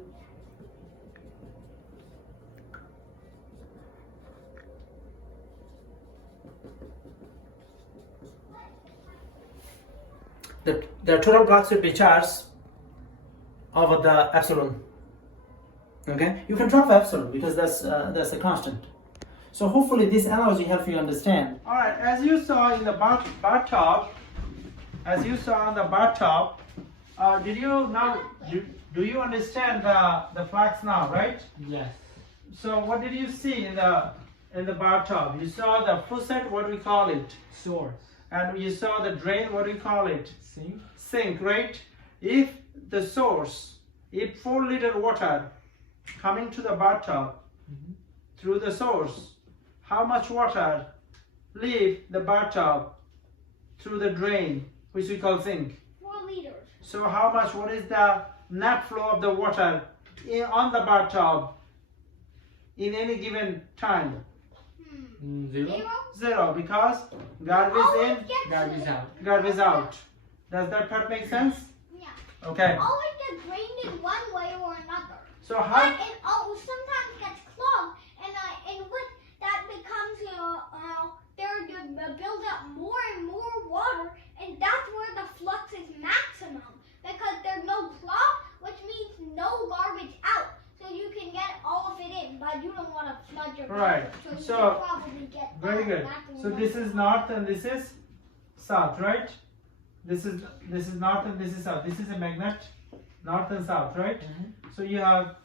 the total flux would be charged over the epsilon. Okay, you can drop epsilon because that's a constant. So hopefully this analogy helps you understand. All right, as you saw in the bathtub, did you now do you understand the flux now, right? Yes. So what did you see in the bathtub? You saw the faucet, what do we call it? Source. And you saw the drain, what do we call it? Sink. Sink, right? If the source, if 4 liter water coming to the bathtub through the source, how much water leave the bathtub through the drain, which we call sink? 4 liters. So how much, what is the net flow of the water on the bathtub in any given time? Zero. Zero, because garbage in, Garbage out. garbage out. Does that part make sense? Yeah. Okay. Always gets drained in one way or another. So But how? it sometimes gets clogged, and with that becomes there build up more and more water, and that's where the flux is maximum because there's no clog, which means no garbage out. So you can get all of it in, but you don't want to flood your Right. garbage, So, you can probably get very good. maximum So this is north and this is south, right? This is north and this is south. This is a magnet, north and south, right? So you have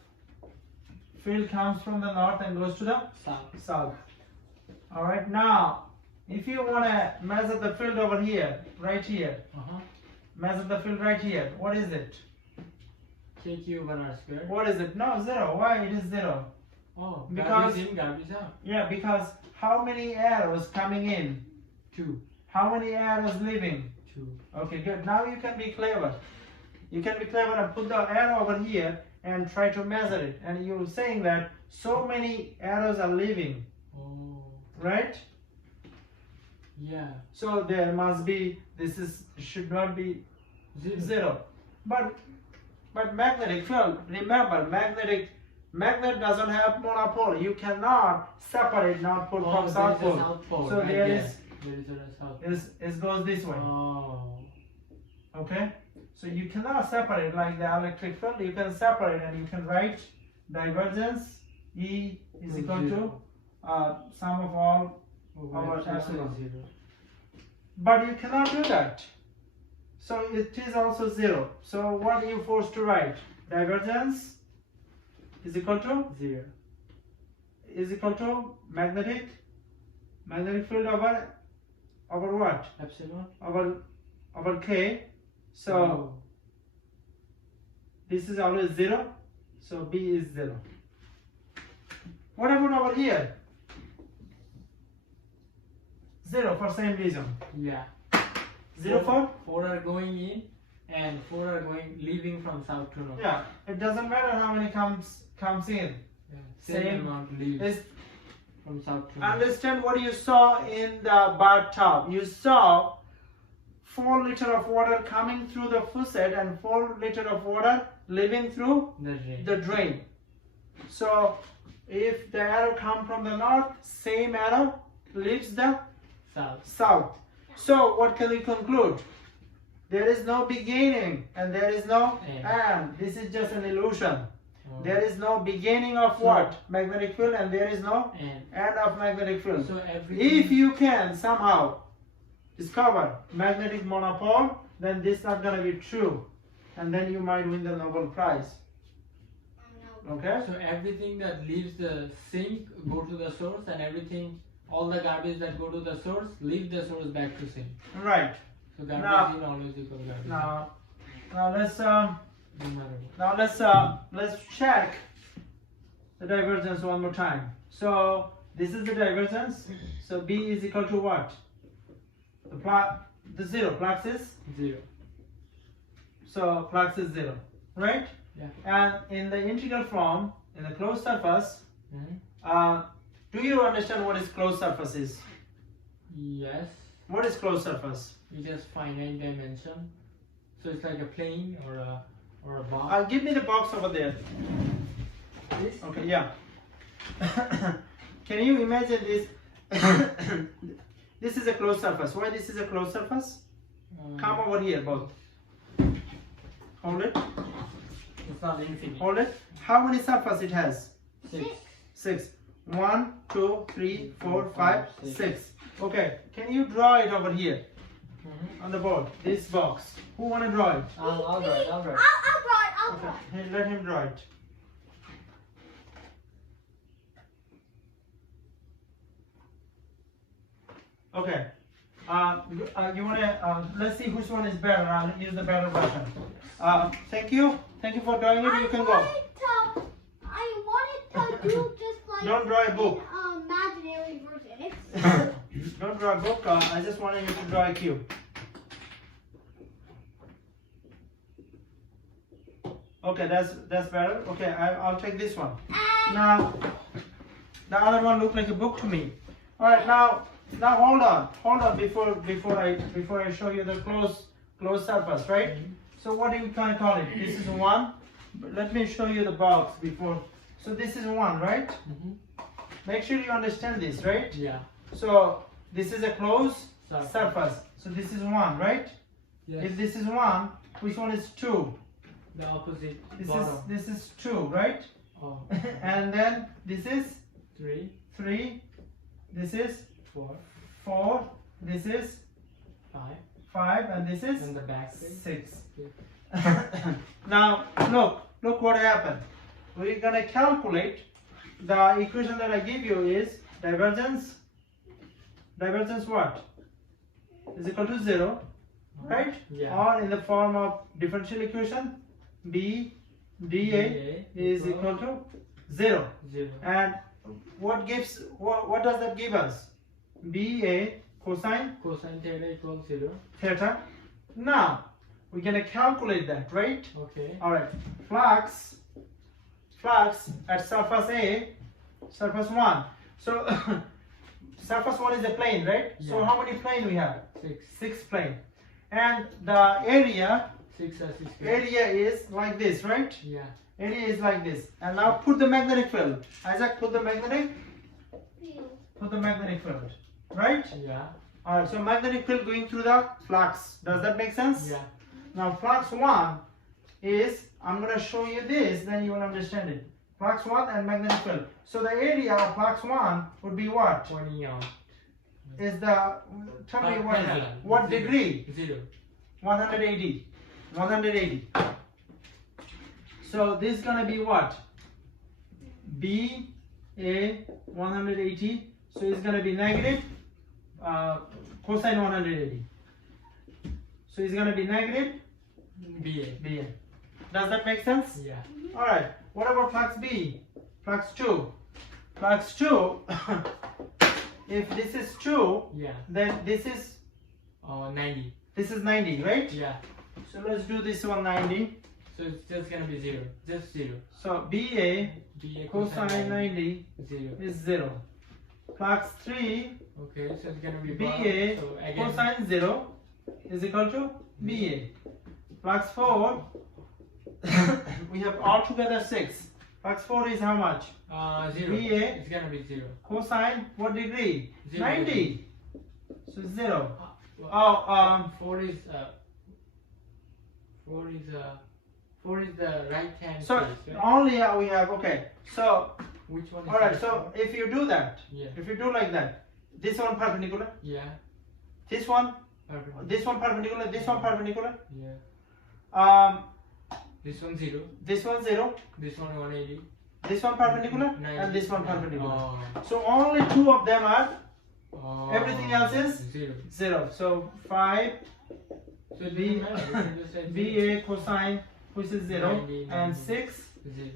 field comes from the north and goes to the south. All right. Now, if you want to measure the field over here, right here, measure the field right here. What is it? KQ1R squared. What is it? No, zero. Why it is zero? Oh, Because- garbage in, garbage out. Yeah, because how many arrows coming in? 2. How many arrows leaving? 2. Okay, good. Now you can be clever. You can be clever and put the arrow over here and try to measure it. And you're saying that so many arrows are leaving, Oh. right? Yeah. So there must be, should not be zero. But magnetic field, remember, magnet doesn't have monopole. You cannot separate North Pole from South Pole. South Pole. So right there there. is, There is a South Pole. it goes this way. Oh. Okay, so you cannot separate like the electric field. You can separate and you can write divergence E is equal to sum of all over epsilon. 0. But you cannot do that. So it is also zero. So what are you forced to write? Divergence is equal to 0. magnetic field over what? Epsilon. Over K. So Oh. this is always zero. So B is zero. What about over here? Zero for same reason. Yeah. Zero for? 4 are going in and 4 are leaving from south to north. Yeah. It doesn't matter how many comes in. Yeah. Same Same amount leaves Is from south to north. understand what you saw in the bathtub. You saw 4 liter of water coming through the faucet and 4 liter of water leaving through the drain. So if the arrow come from the north, same arrow leaves the south. So what can we conclude? There is no beginning and there is no end. This is just an illusion. Oh. There is no beginning of what? Magnetic field, and there is no And end of magnetic field. so If you can somehow discover magnetic monopole, then this is not going to be true. And then you might win the Nobel Prize. No, Okay. So everything that leaves the sink go to the source, and everything, all the garbage that go to the source, leave the source back to sink. Right. So garbage Now- in always equal garbage Now let's out. No matter what. let's check the divergence one more time. So this is the divergence. So B is equal to what? The zero. Flux is 0. so flux is 0, right? Yeah. And in the integral form, in the closed surface, Mm-hmm. do you understand what is closed surface is? Yes. What is closed surface? It's just finite dimension. So it's like a plane or a box. Give me the box over there. This? Okay, yeah. Can you imagine this? This is a closed surface. Why this is a closed surface? Come over here, both. Hold it. It's not infinite. Hold it. How many surface it has? 6. 6. 1, 2, 3, 4, 5, 6. Okay. Can you draw it over here Mm-hmm. on the board? This box. Who wanna draw it? I'll draw it. I'll draw it. I'll draw it. Hey, let him draw it. Okay. You wanna? Let's see which one is better. I'll use the better version. Thank you. Thank you for drawing it. You can go. I wanted to do just like Don't draw a book. an imaginary version. Don't draw a book. I just wanted you to draw a cube. Okay, that's better. Okay, I'll take this one. Now, the other one looked like a book to me. All right, now hold on before I show you the closed surface, right? So what do you kind of call it? This is 1. But let me show you the box before. So this is 1, right? Mm-hmm. Make sure you understand this, right? Yeah. So this is a closed Surface. surface. So this is 1, right? Yes. If this is 1, which one is 2? The opposite This bottom. this is 2, right? Oh. And then this is 3, 3. This is 4, 4. This is 5, 5, and this is and the back side. 6. Yeah. Now look what happened. We're gonna calculate the equation that I give you is divergence. Divergence what? Is equal to 0, right? Yeah. Or in the form of differential equation, B dA is equal to 0. 0. And what does that give us? BA cosine Cosine theta equals 0. theta. Now we're gonna calculate that, right? Okay. All right. Flux at surface A, surface 1. So surface 1 is a plane, right? So Yeah. how many plane we have? 6. 6 plane. And the area 6 as 6 square. is like this, right? Yeah. Area is like this. And now put the magnetic field. Isaac, put the magnetic field, right? Yeah. All right. So magnetic field going through the flux. Does that make sense? Yeah. Now flux 1 is, I'm going to show you this, then you will understand it. Flux 1 and magnetic field. So the area of flux 1 would be what? Pointing out. Is the, tell me what, Pendulum. what 0. degree? 0. 180. 180. So this is going to be what? B A 180. So it's going to be negative cosine 180. So it's going to be negative BA. BA. Does that make sense? Yeah. All right. What about flux B? Flux 2. Flux 2. If this is 2, Yeah. then this is 90. this is 90, right? Yeah. So let's do this one 90. So it's just gonna be 0. Just 0. So BA BA cosine 90 0. is 0. Flux 3 Okay, so it's gonna be BA bottom. So again, cosine 0 is equal to BA. Flux 4 we have altogether 6. Flux 4 is how much? 0. BA It's gonna be 0. Cosine what degree? 0 90. So 0. Well, Oh, 4 is 4 is the right hand so face, right? only we have, okay. So Which one is all right. this So one? if you do that, Yeah. if you do like that, this one perpendicular, Yeah. this one, Perfect. this one perpendicular, this one perpendicular. Yeah. Um, This one 0. this one 0, This one 180. This one perpendicular and this one 90. perpendicular. Oh. So only two of them are. Oh. Everything else is 0. 0. So 5 So it B doesn't matter. You can just say BA cosine, which is 0, 90, and 90. 6 0.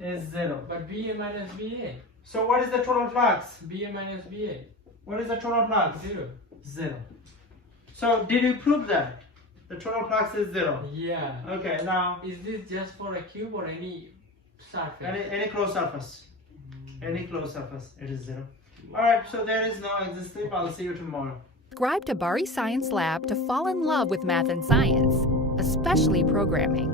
is 0. But BA minus BA. So what is the total flux? BA minus BA. What is the total flux? 0. 0. So did you prove that? The total flux is 0. Yeah. Okay, now Is this just for a cube or any surface? any closed surface. Any closed surface, it is 0. Alright, so there is no exit slip. I'll see you tomorrow. Subscribe to Bari Science Lab to fall in love with math and science, especially programming.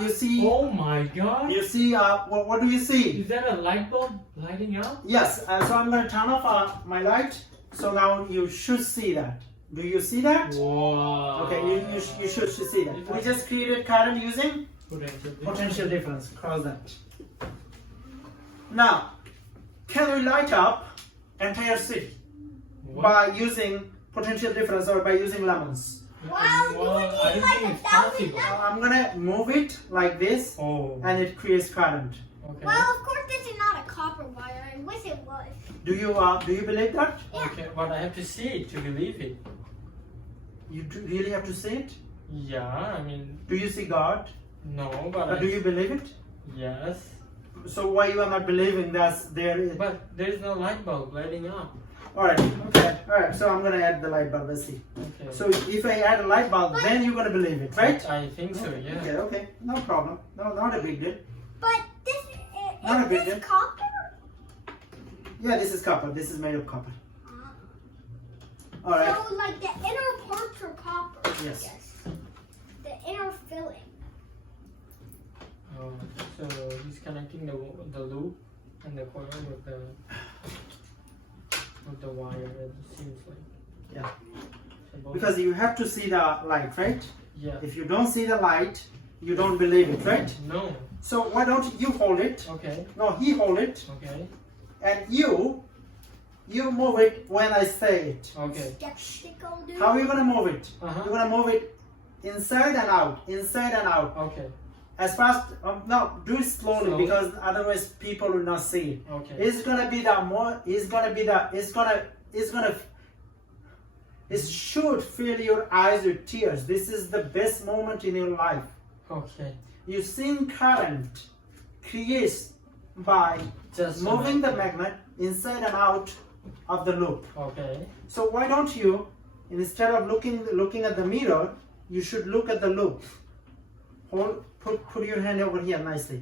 You see, Oh my god! you see, what do you see? Is that a light bulb lighting up? Yes, so I'm going to turn off my light. So now you should see that. Do you see that? Wow. Okay, you should see that. We just created current using potential difference. Cross that. Now, can we light up entire city by using potential difference or by using lemons? Wow, you would I need don't like think 1,000 it's possible. lemons. I'm gonna move it like this, Oh. and it creates current. Okay. Well, of course, this is not a copper wire. I wish it was. Do you believe that? Okay, but I have to see it to believe it. You really have to see it? Yeah, I mean, Do you see God? no, but Do you believe it? yes. So why you are not believing that there is? But there's no light bulb lighting up. Alright, okay, alright. So I'm gonna add the light bulb. Let's see. Okay. So if I add a light bulb, then you're gonna believe it, right? I think so, yeah. Okay, okay, no problem. No, not a big deal. But this Not a is big this deal. copper? Yeah, this is copper. This is made of copper. Alright. So, like the inner parts are copper. Yes. The inner filling. Oh, so he's connecting the loop and the coil with the wire. It seems like. Yeah. So both- Because you have to see the light, right? yeah. If you don't see the light, you don't believe it, right? No. So why don't you hold it? Okay. No, he hold it, Okay. and you move it when I say it. Okay. Skeptical dude. How are you gonna move it? Uh-huh. You're gonna move it inside and out, inside and out. Okay. As fast. No, do it slowly, Slowly? because otherwise people will not see it. Okay. It's gonna be the more. It's gonna be the. It's gonna. It should fill your eyes with tears. This is the best moment in your life. Okay. You seen current creates by Just moving the magnet inside and out of the loop. Okay. So why don't you, instead of looking at the mirror, you should look at the loop. Put your hand over here nicely.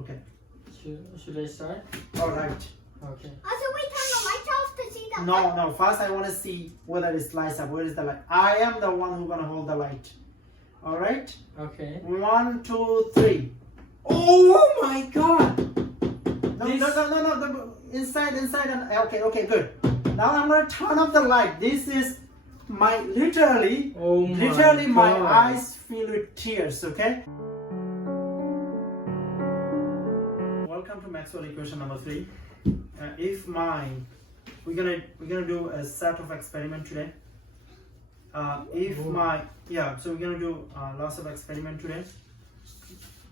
Okay. Should I start? All right. Okay. Also, we turn the lights off to see the light. No. First, I want to see whether it lights up. Where is the light? I am the one who's gonna hold the light. All right. Okay. 1, 2, 3. Oh my God! No. Inside and okay, good. Now I'm gonna turn off the light. This is literally my God. eyes fill with tears. Okay. Welcome to Maxwell Equation number 3. We're gonna do a set of experiment today. So we're gonna do lots of experiment today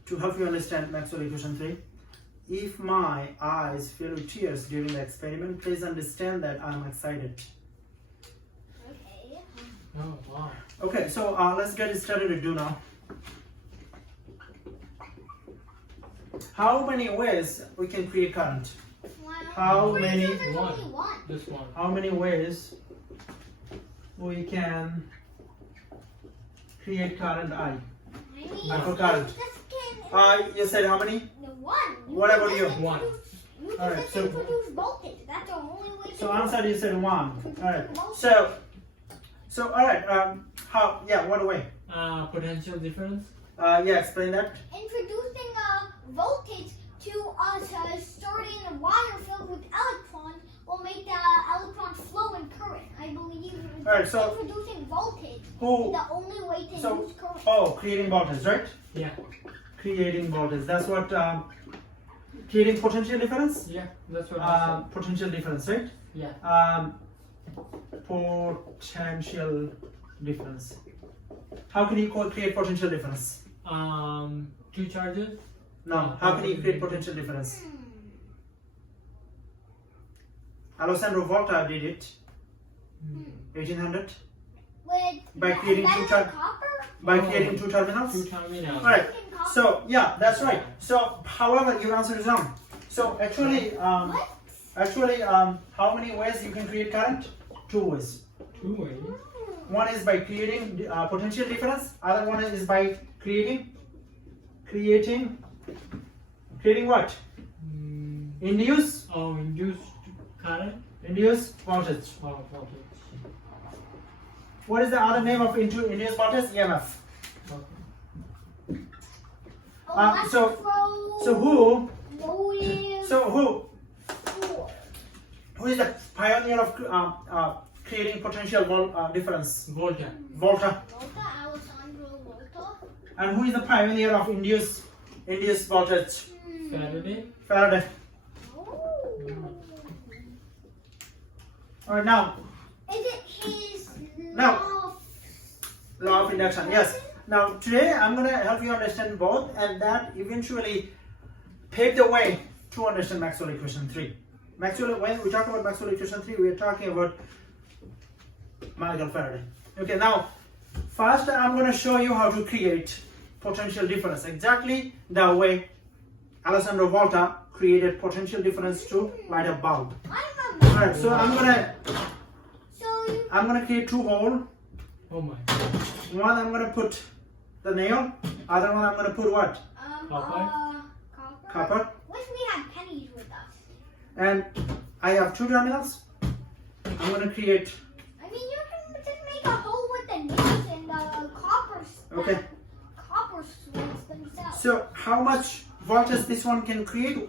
to help you understand Maxwell Equation 3. If my eyes fill with tears during the experiment, please understand that I'm excited. Okay. Oh wow. Okay, so let's get started to do now. How many ways we can create current? Wow. How Pretty many- sure there's One. only one. This one. How many ways we can create current I? I mean, Microcurrent. this can. You said how many? The one. What about can you? just One. introduce- You can Alright, just so- introduce voltage. That's the only way to So do answer it. you said 1. Alright. So alright. What way? Potential difference. Explain that. Introducing a voltage to starting a wire filled with electrons will make the electrons flow in current. I believe Alright, so introducing voltage is who? the only way to So- use current. Oh, creating voltage, right? Yeah. Creating voltage. That's what. Creating potential difference. Yeah. That's what I Potential difference, right? said. Yeah. Potential difference. How can you create potential difference? Two charges. No. How can you create potential difference? Alessandro Volta did it. 1800 With by creating two copper? by creating two terminals. Two terminals. All right. So yeah, that's right. So however, your answer is wrong. So actually, how many ways you can create current? Two ways. Two ways. One is by creating potential difference. Other one is by creating what? Induce Induced current. voltage. Oh, voltage. What is the other name of induced voltage? EMF. Okay. Who is the pioneer of creating potential difference? Volta. Volta. Alessandro Volta. And who is the pioneer of induced voltage? Faraday. Faraday. Alright, now Is it his Now. law of induction. Yes. Now today I'm going to help you understand both, and that eventually paved the way to understand Maxwell Equation 3. When we talk about Maxwell Equation 3, we are talking about Michael Faraday. Okay, now first I'm going to show you how to create potential difference exactly the way Alessandro Volta created potential difference to light a bulb. Alright, so I'm gonna create two holes. Oh my. One I'm gonna put the nail, other one I'm gonna put what? Copper. Copper. Wish we had pennies with us. And I have two terminals. I'm gonna create. I mean, you can just make a hole with the nails and the copper. Okay. Copper slits themselves. So how much voltage this one can create?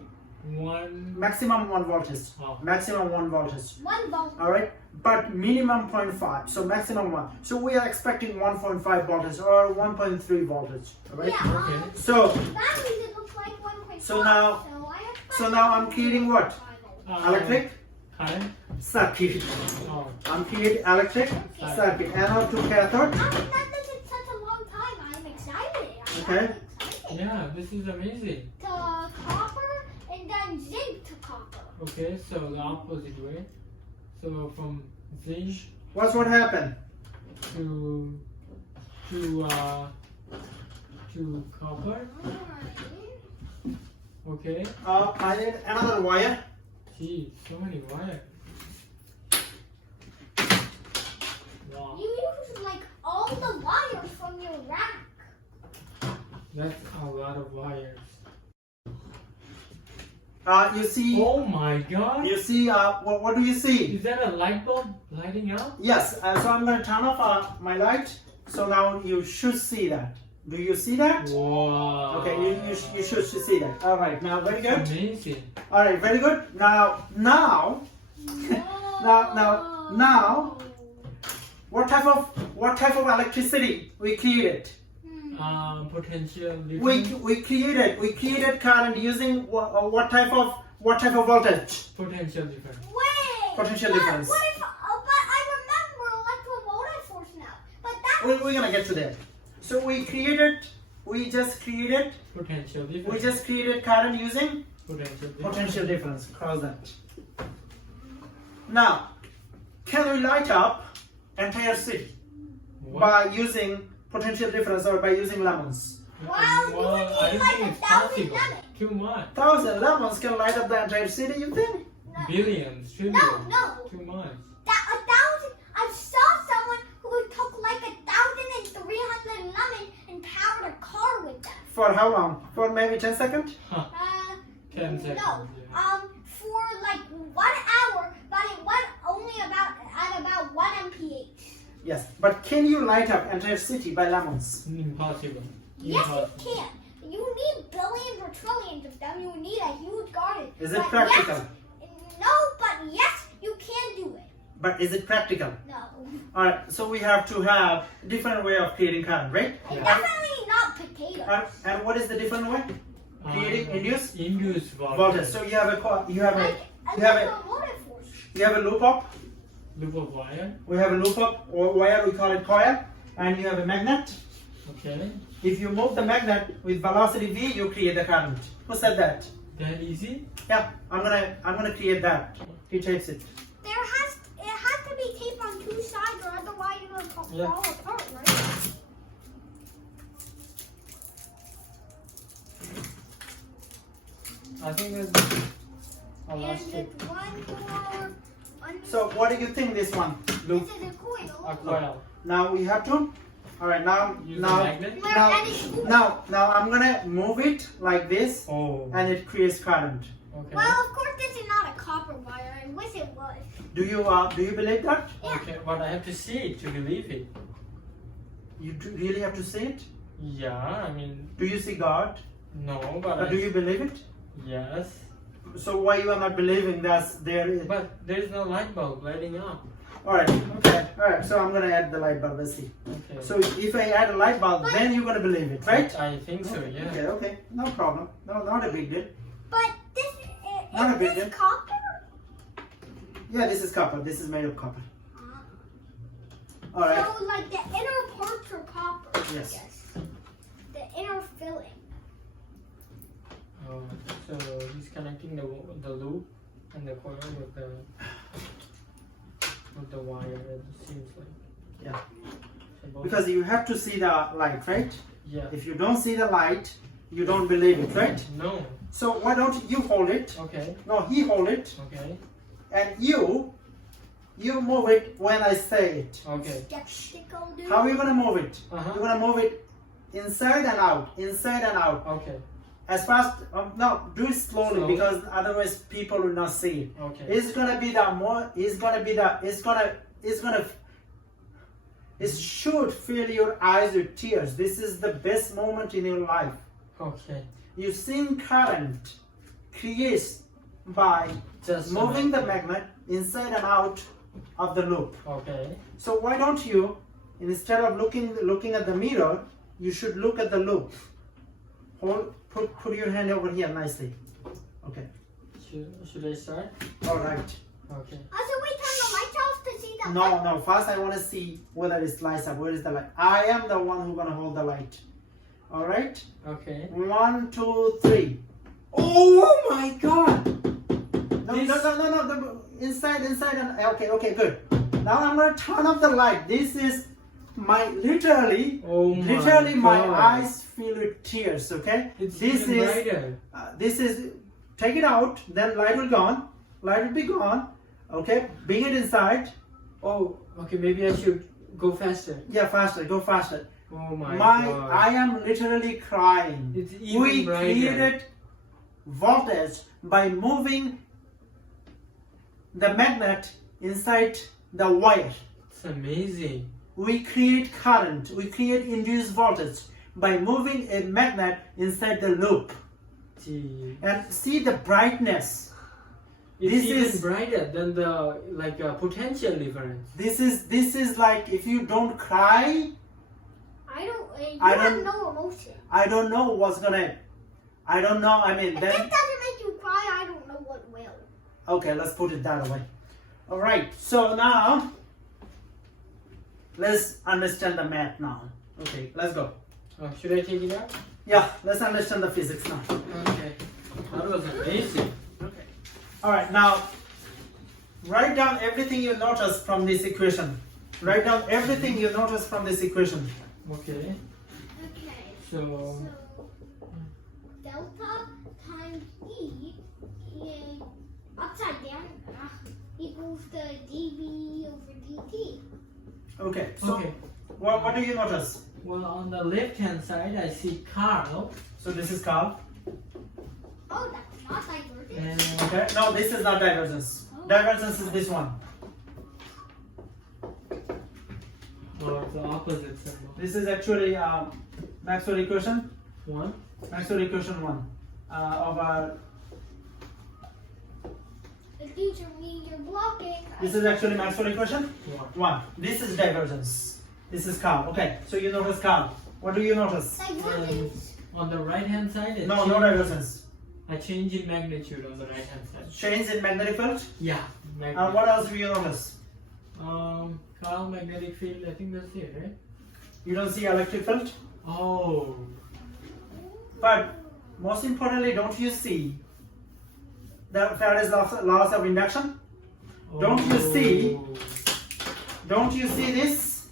Maximum 1 voltage. Oh. Maximum 1 voltage. 1 volt. All right, but minimum 0.5. So maximum 1. So we are expecting 1.5 voltage or 1.3 voltage. All right. Yeah. Okay. So Batteries, it looks like 1.5. so now I'm creating what? Electric Current. circuit. Oh. I'm creating electric circuit. Anode to cathode. That took such a long time. I'm excited. Okay. I'm excited. Yeah, this is amazing. To copper and then zinc to copper. Okay, so the opposite way. So from zinc What happened? to copper. Alright. Okay. I need another wire. Gee, so many wires. Wow. You use like all the wires from your rack. That's a lot of wires. You see. Oh my god! You see. What do you see? Is that a light bulb lighting up? Yes. So I'm going to turn off my light. So now you should see that. Do you see that? Wow. Okay. You should see that. All right. Now very good. Amazing. All right. Very good. Now. No. Now. What type of electricity we created? Potential We created current using what type of voltage? potential difference. Wait. Potential difference. What if? But I remember electromotive force now. But that. We're gonna get to that. So we just created Potential difference. current using Potential difference. potential difference. Cross that. Now, can we light up entire city What? by using potential difference or by using lemons? Wow, you would I need don't like think it's 1,000 possible. lemons. Too much. 1,000 lemons can light up the entire city. You think? Billions, trillions. No. Too much. That 1,000. I saw someone who took like 1,300 lemons and powered a car with them. For how long? For maybe 10 seconds? 10 seconds. No. Yeah. For like 1 hour, but it went only at about 1 mph. Yes. But can you light up entire city by lemons? Impossible. Yes, Impossible. you can. You need billions or trillions of them. You need a huge garden. Is it But practical? Yes, no, but yes, you can do it. But is it practical? No. Alright, so we have to have different way of creating current, right? And Yeah. definitely not potatoes. And what is the different way? Creating induced Induced voltage. voltage. So you have Like electromotive force. loop up. Loop of wire. We have a loop up or wire. We call it coil. and you have a magnet. Okay. If you move the magnet with velocity v, you create the current. Who said that? That easy? Yeah, I'm gonna create that. He takes it. It has to be taped on two sides, or otherwise it will fall apart, right? I think there's a And last tip. it's one more. So what do you think this one, Luke? This is a coil. A coil. Now we have to. All right, now Use the magnet? now I'm gonna move it like this, Oh. and it creates current. Okay. Well, of course, this is not a copper wire. I wish it was. Do you believe that? Okay, but I have to see it to believe it. You really have to see it? Yeah, I mean, Do you see God? no, but Do you believe it? yes. So why you are not believing that there is? But there's no light bulb lighting up. All right, okay, all right. So I'm gonna add the light bulb. Let's see. Okay. So if I add a light bulb, then you're gonna believe it, right? I think so, yeah. Okay, okay, no problem. No, not a big deal. But this Not a is big this deal. copper? Yeah, this is copper. This is made of copper. All right. So like the inner parts are copper. Yes. I guess. The inner filling. Oh, so he's connecting the loop and the coil with the wire. It seems like. Yeah. So both- Because you have to see the light, right? yeah. If you don't see the light, you don't believe it, right? No. So why don't you hold it? Okay. No, he hold it, Okay. and you move it when I say it. Okay. Skeptical dude. How are you gonna move it? Uh-huh. You're gonna move it inside and out, inside and out. Okay. As fast. No, do it slowly, Slowly? because otherwise people will not see it. Okay. It's gonna be the more. It's gonna be the. It's gonna. It should fill your eyes with tears. This is the best moment in your life. Okay. You've seen current creates by Just a moving the minute. magnet inside and out of the loop. Okay. So why don't you, instead of looking at the mirror, you should look at the loop. Put your hand over here nicely. Okay. Should I start? All right. Okay. Also, we turn the lights off to see the No. First, I want to see whether it lights up. Where is the light? I am the one who's gonna hold the light. All right. Okay. 1, 2, 3. Oh my God! No. Inside and okay, good. Now I'm gonna turn off the light. This is literally Oh my my God. eyes fill with tears. Okay. It's this even is brighter. take it out. Then light will gone. Light will be gone. Okay. Bring it inside. Oh, okay. Maybe I should go faster. Yeah, faster. Go faster. Oh my God. I am literally crying. It's even We brighter. created voltage by moving the magnet inside the wire. It's amazing. We create current. We create induced voltage by moving a magnet inside the loop. Gee. And see the brightness. It's This even is- brighter than the potential difference. This is like if you don't cry, I don't. You I have don't- no emotion. I don't know what's gonna. I don't know. I mean, If then. this doesn't make you cry, I don't know what will. Okay, let's put it that away. All right. So now, let's understand the math now. Okay, let's go. Oh, should I take it out? Yeah, let's understand the physics now. Okay. That was amazing. Okay. All right. Now, write down everything you notice from this equation. Write down everything you notice from this equation. Okay. Okay. So So delta times E is upside down equals the dV over dt. Okay. So, okay. what do you notice? Well, on the left-hand side, I see Carl, So this is Carl. Oh, that's not divergent. and Okay. No, this is not divergence. Divergence is this one. it's the opposite symbol. This is actually Maxwell equation. One. Maxwell equation 1 over. The teacher means you're blocking. This is actually Maxwell equation One. 1. This is divergence. This is Carl. Okay. So you notice Carl. What do you notice? Divergence. On the right-hand side, No divergence. a change in magnitude on the right-hand side. Change in magnetic field. Yeah. And what else do you notice? Carl magnetic field. I think that's it, right? You don't see electric field? Oh. But most importantly, don't you see the Faraday's laws of induction? Don't you see? Don't you see this?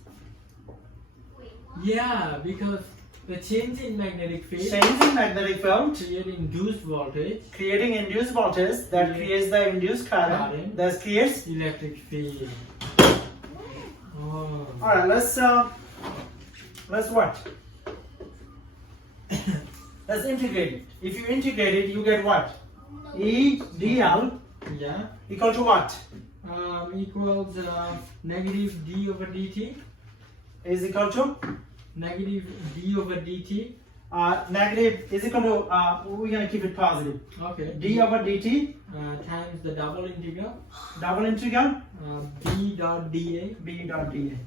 Yeah, because the change in magnetic field Change in magnetic field create induced voltage, creating induced voltage that creates the induced current that creates. electric field. Oh. Alright, let's what? Let's integrate it. If you integrate it, you get what? E dl Yeah. equal to what? Equals negative d over dt. Is equal to Negative d over dt. negative is equal to we're gonna keep it positive. Okay. D over dt Times the double integral double integral b dot dA. b dot dA.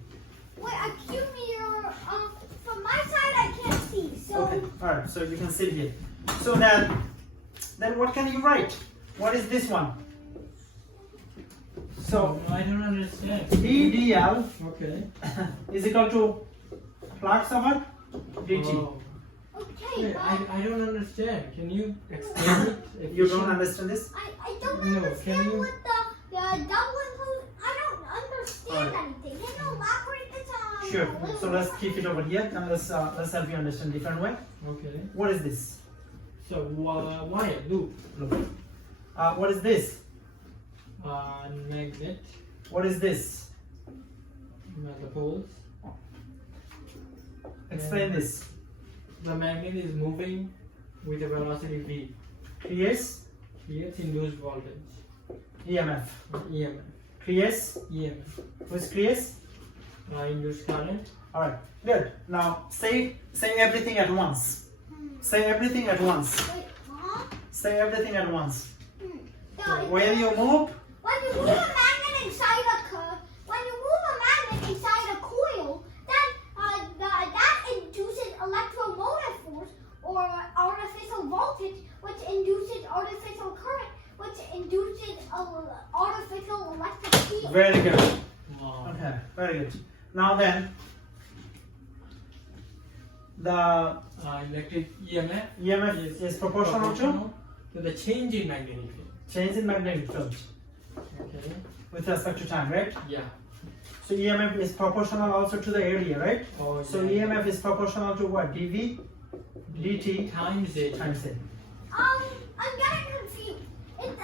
Wait, excuse me, from my side I can't see, so Okay. Alright, so you can sit here. So then what can you write? What is this one? So I don't understand. E dl Okay. is equal to flux over dt. Oh. okay, Wait, but I don't understand. Can you explain it? You don't efficient? understand this? I don't No, understand can you- what the double include. I don't understand Alright. anything. Can you elaborate this on? Sure. So let's keep it over here and let's help you understand different way. Okay. What is this? So wire loop, Look. What is this? magnet, What is this? the poles. Explain this. The magnet is moving with a velocity v. Creates Creates induced voltage. EMF. EMF. Creates EMF. which creates. Induced current. All right. Good. Now say everything at once. Say everything at once. Wait, huh? Say everything at once. The- When you move, When you move a magnet inside when you move a magnet inside a coil, then that induces electromotive force or artificial voltage, which induces artificial current, which induces artificial electric field. very good. Wow. Okay, very good. Now then, the Electric EMF EMF is proportional to the change in magnetic field. change in magnetic field Okay. with respect to time, right? Yeah. So EMF is proportional also to the area, right? Oh, So yeah. EMF is proportional to what? dV dt times A. times A. I'm getting confused. Does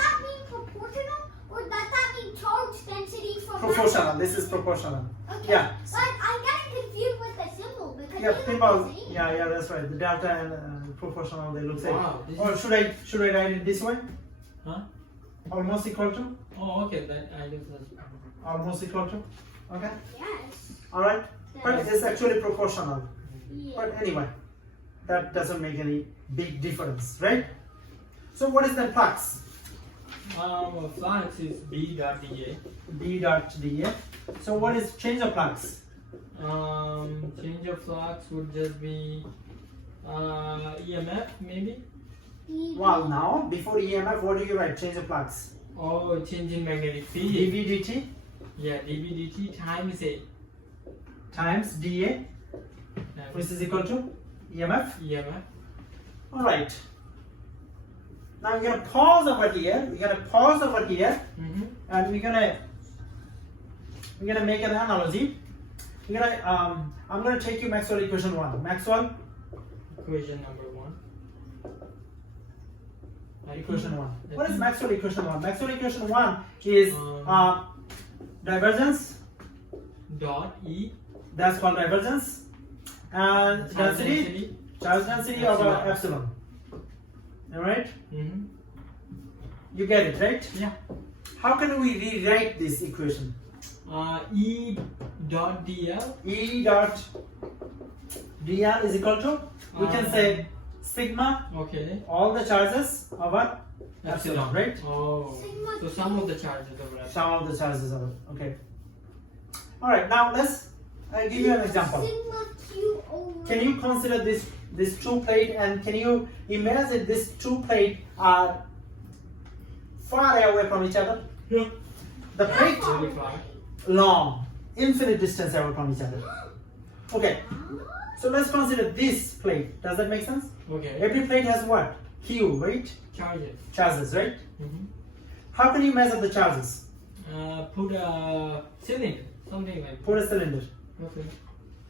that mean proportional or does that mean charge density from Proportional. This is proportional. Okay. Yeah. But I'm getting confused with the symbol because Yeah, they look people. the same. Yeah, that's right. The delta and proportional, they look same. Wow, this Or is- should I write it this way? Huh? Almost equal to. Oh, okay. That I guess that's. Almost equal to. Okay. Yes. All right. But it's actually proportional. Yeah. But anyway, that doesn't make any big difference, right? So what is the flux? Flux is B dot dA. B dot dA. So what is change of flux? Change of flux would just be EMF maybe. Well, now before EMF, what do you write? Change of flux. Oh, change in magnetic field. dV dt Yeah, dV dt times A. times dA, which is equal to EMF. EMF. All right. Now we're gonna pause over here. We're gonna pause over here, Mm-hmm. and we're gonna make an analogy. We're gonna I'm gonna take you Maxwell equation 1. Maxwell Equation number 1. equation 1. What is Maxwell equation 1? Maxwell equation 1 is divergence. Dot E. That's called divergence. And Charge density. Charge density over epsilon. All right. Mm-hmm. You get it, right? Yeah. How can we rewrite this equation? E dot dl. E dot dr is equal to, we can say sigma Okay. all the charges over epsilon, right? Oh. Sigma So some of the charges over epsilon. Sum of the charges over. Okay. All right. Now let's give you an example. Sigma Q over. Can you consider this two plate, and can you imagine this two plate are far away from each other? Yeah. The plate Very far. long, infinite distance away from each other. Okay, so let's consider this plate. Does that make sense? Okay. Every plate has what? Q, right? Charges. Charges, right? Mm-hmm. How can you measure the charges? Put a cylinder, something like Put a cylinder. that. Okay.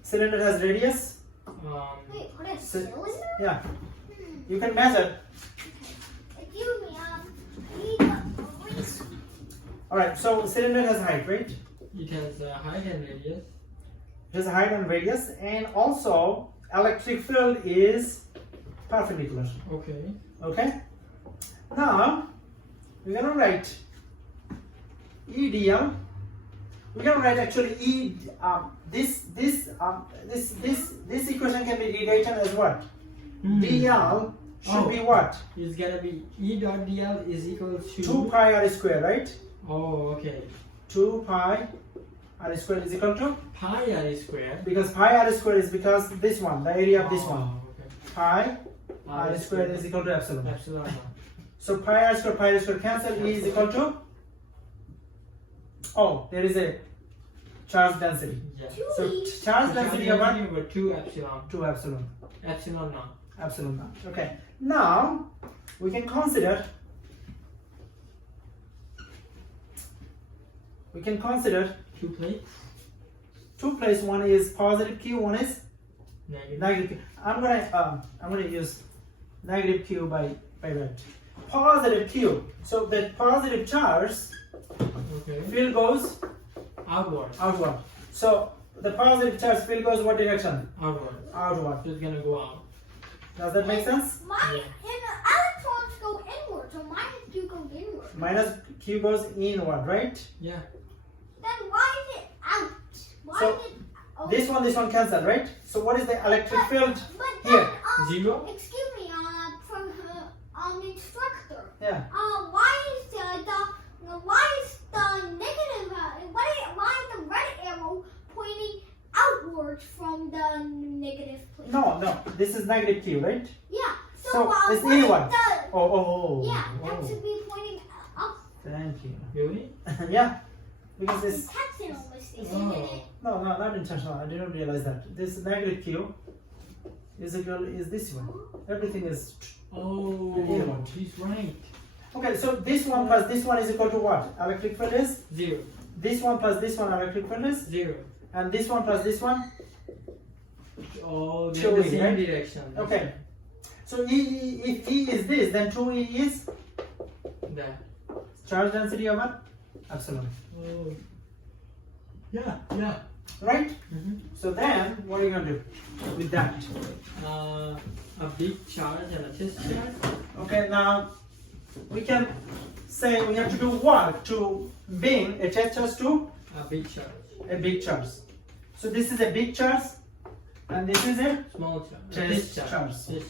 Cylinder has radius. Wait, what is Cy- cylinder? Yeah. You can measure. Excuse me, I need a erase. Alright, so cylinder has height, right? It has height and radius. It has height and radius, and also electric field is perpendicular. Okay. Okay? Now we're gonna write EDL. We're gonna write actually this equation can be rewritten as what? DL should be what? It's gonna be E dot dl is equal to 2 pi r square, right? Oh, okay. 2 pi r square is equal to, Pi r squared. because pi r square is because this one, the area of this one. Okay. Pi r square is equal to epsilon. Epsilon. So pi r square cancel. E is equal to, oh, there is a charge density. Yeah. So charge density of what? over 2 epsilon. 2 epsilon. Epsilon naught. Epsilon naught. Okay. Now we can consider. Two plates. 2 places. One is positive Q. One is Negative. negative Q. I'm gonna use negative Q by red. Positive Q. So the positive charge Okay. field goes Outward. outward. So the positive charge field goes what direction? Outward. Outward. So it's gonna go out. Does that make sense? And electrons go inward, so minus Q goes inward. Minus Q goes inward, right? Yeah. Then why is it out? Why So, is it? Oh, This one cancel, right? So what is the electric field But here? then, Zero. excuse me, from instructor. Yeah. Why is the negative? Why is the red arrow pointing outwards from the negative place? No. This is negative Q, right? Yeah. So, it's what is inward. the- Oh. Yeah, that Oh. should be pointing up. Thank you. Really? Yeah. Because this. Intentional mistake, Oh. isn't it? No, not intentional. I didn't realize that. This negative Q is this one. Everything is. Oh, Inward. he's right. Okay, so this one plus this one is equal to what? Electric field is? Zero. This one plus this one electric field is? Zero. And this one plus this one? Oh, they're Two in the E, same right? direction. Okay. So if E is this, then 2E is That. charge density over epsilon. Oh. Yeah. Right? Mm-hmm. So then, what are you going to do with that? A big charge and a test charge. Okay, now we can say we have to do work to bring a test charge to A big charge. a big charge. So this is a big charge and this is a, Small charge. Test charge. Test charge.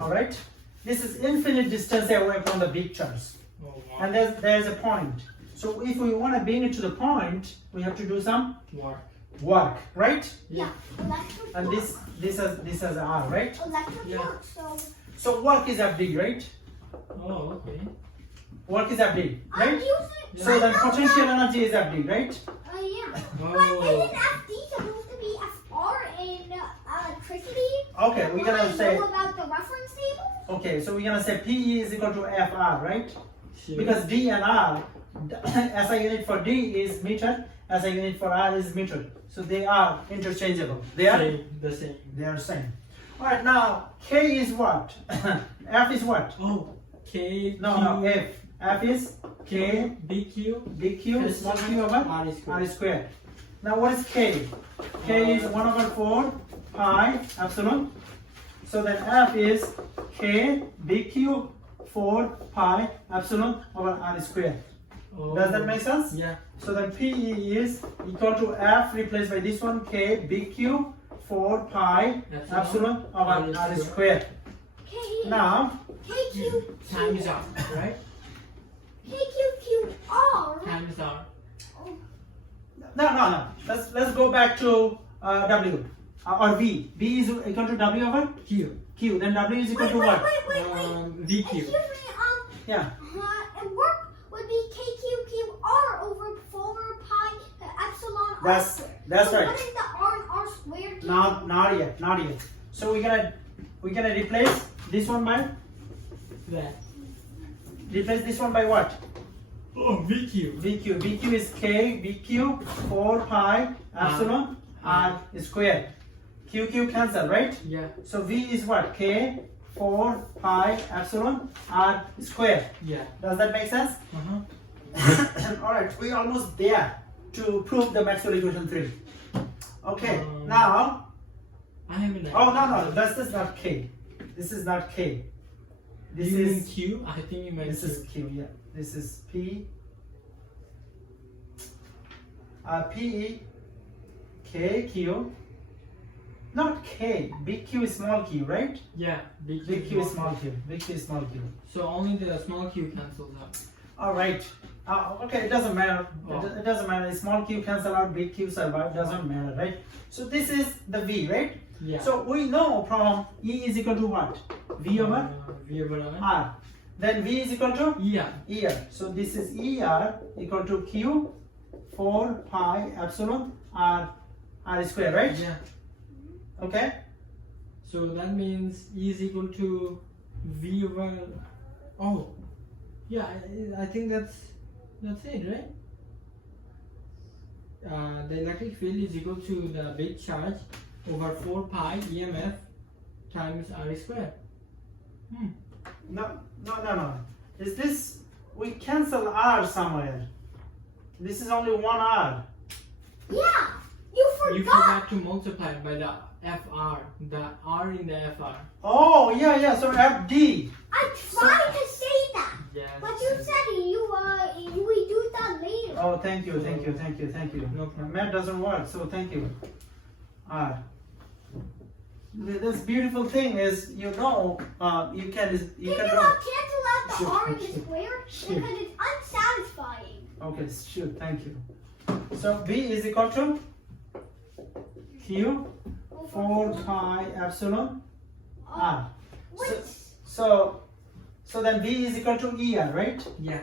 alright? This is infinite distance away from the big charge. Oh, wow. And there's a point. So if we want to bring it to the point, we have to do some work, right? Yeah. Electric And work. this has R, right? Electric Yeah. work. So work is FD, right? Oh, okay. Work is FD, I'm right? using. So then potential energy is FD, right? Yeah. Oh. But isn't FD supposed to be FR in electricity? Okay, we're When I gonna say, know about the reference table. okay, so we're gonna say PE is equal to FR, right? Sure. Because D and R, SI unit for D is meter, SI unit for R is meter. So they are interchangeable. They are the same. All right, now K is what? F is what? Oh, K. No, Q, F. F is K, BQ. big Q, small q over R squared. R squared. Now what is K? K is 1 over 4 pi epsilon. So then F is K, big Q, 4 pi epsilon over R squared. Oh. Does that make sense? Yeah. So then PE is equal to F replaced by this one, K, big Q, 4 pi epsilon over R squared. K. Now, KQ. Times R, right? KQQR. Times R. no. Let's go back to W or V. V is equal to W over Q. Q. Then W is equal Wait, to wait, what? wait. VQ. Excuse me, Yeah. and work would be KQQR over 4 pi epsilon R. That's So right. what is the R and R squared Not yet. So we're gonna replace this one by That. replace this one by what? Oh, VQ. VQ is K, VQ 4 pi epsilon R squared. QQ cancel, right? Yeah. So V is what? K 4 pi epsilon R squared. Yeah. Does that make sense? Alright, we're almost there to prove the Maxwell equation 3. Okay, now. I have an Oh, no, this is not K. This is not K. This you mean is Q? I think you meant This Q. is Q, yeah. This is P. P, K, Q. Not K. Big Q is small q, right? Yeah, big Big Q is small q. Big Q is small q. So only the small q cancels out. Alright. Okay, it doesn't matter. Oh. It doesn't matter. Small q cancel out, big Q survive. Doesn't matter, right? So this is the V, right? Yeah. So we know from E is equal to what? V over V over R. Then V is equal to Yeah. ER. So this is ER equal to Q 4 pi epsilon R square, right? Yeah. Okay. So that means E is equal to V over. Oh, yeah. I think that's it, right? The electric field is equal to the big charge over 4 pi EMF times R squared. No. Is this, we cancel R somewhere? This is only one R. Yeah, you You forgot. forgot to multiply it by the FR, the R in the FR. Oh, yeah. So FD. I tried to say that, Yes. but you said we do that later. Oh, thank you. No problem. Math doesn't work, so thank you. R. This beautiful thing is, you can Can you draw. not cancel out the Shoot, R in the shoot, square? shoot. Because it's unsatisfying. Okay, shoot, thank you. So V is equal to Q 4 pi epsilon R. So then V is equal to ER, right? Yeah.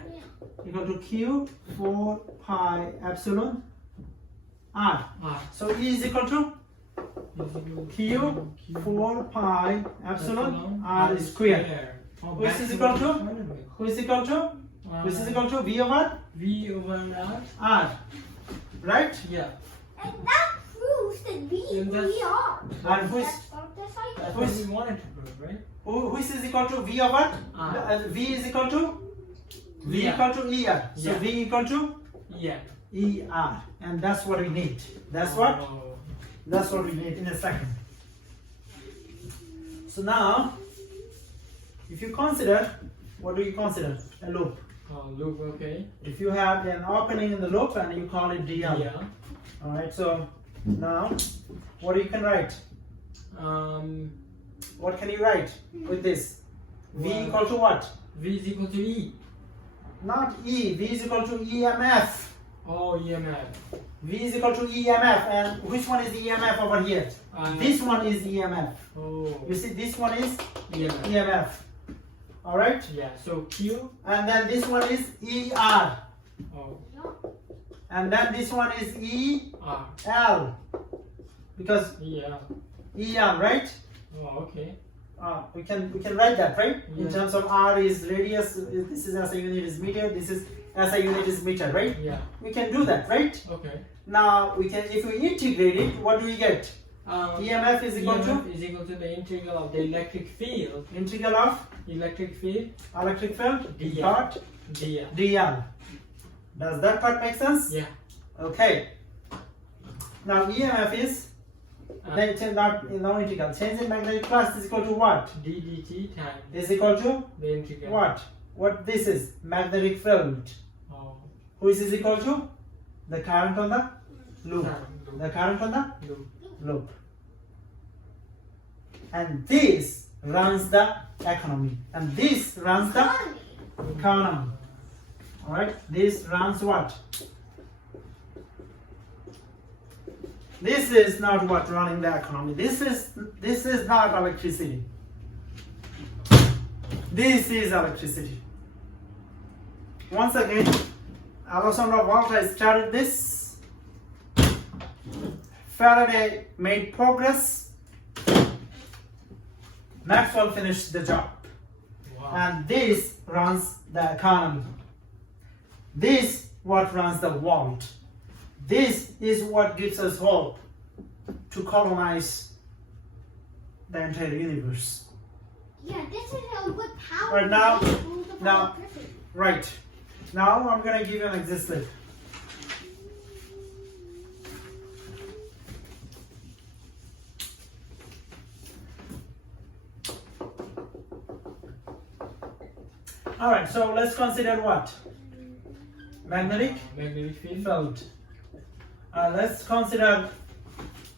Equal to Q 4 pi epsilon R. R. So E is equal to is equal to Q 4 pi epsilon R squared. Oh, Which is back equal to? the other way. Which is equal to? Which is equal to V over V over R. R. Right? Yeah. And that proves that And that's- we are. And which, That's not the cycle. That's what we wanted to prove, right? which is equal to V over? R. V is equal to? V Yeah. equal to ER. So Yeah. V equal to Yeah. ER. And that's what we need. That's what? Oh. That's what we need in a second. So now, if you consider, what do you consider? A loop. Oh, loop, okay. If you have an opening in the loop and you call it DL. Yeah. Alright, so now, what you can write? What can you write with this? V Well- equal to what? V is equal to E. Not E. V is equal to EMF. Oh, EMF. V is equal to EMF. And which one is EMF over here? This one is EMF. Oh, You see, this one is EMF. EMF. Alright? Yeah, so Q. And then this one is ER. Oh, And then this one is R. EL. Because Yeah. EM, right? Oh, okay. We can write that, right? In Yeah. terms of R is radius, this is SI unit is meter, this is SI unit is meter, right? Yeah. We can do that, right? Okay. Now we can, if we integrate it, what do we get? EMF is equal to EMF is equal to the integral of the electric field. integral of Electric field. electric field DL. dot DL. dl. Does that part make sense? Yeah. Okay. Now EMF is not integral. Change in magnetic flux is equal to what? ddt times Is equal to the integral. what? What this is? Magnetic field. Oh. Which is equal to the current on the loop. Loop. The current on the Loop. loop. And this runs the economy. And this runs the economy. Alright? This runs what? This is not what running the economy. This is not electricity. This is electricity. Once again, Alessandro Volta started this Faraday made progress, Maxwell finished the job. Wow. And this runs the economy. This what runs the world. This is what gives us hope to colonize the entire universe. Yeah, this is what power Right now- rule the now- electricity. Right. Now I'm gonna give you an exercise. Alright, so let's consider what? Magnetic Magnetic field. field. Let's consider,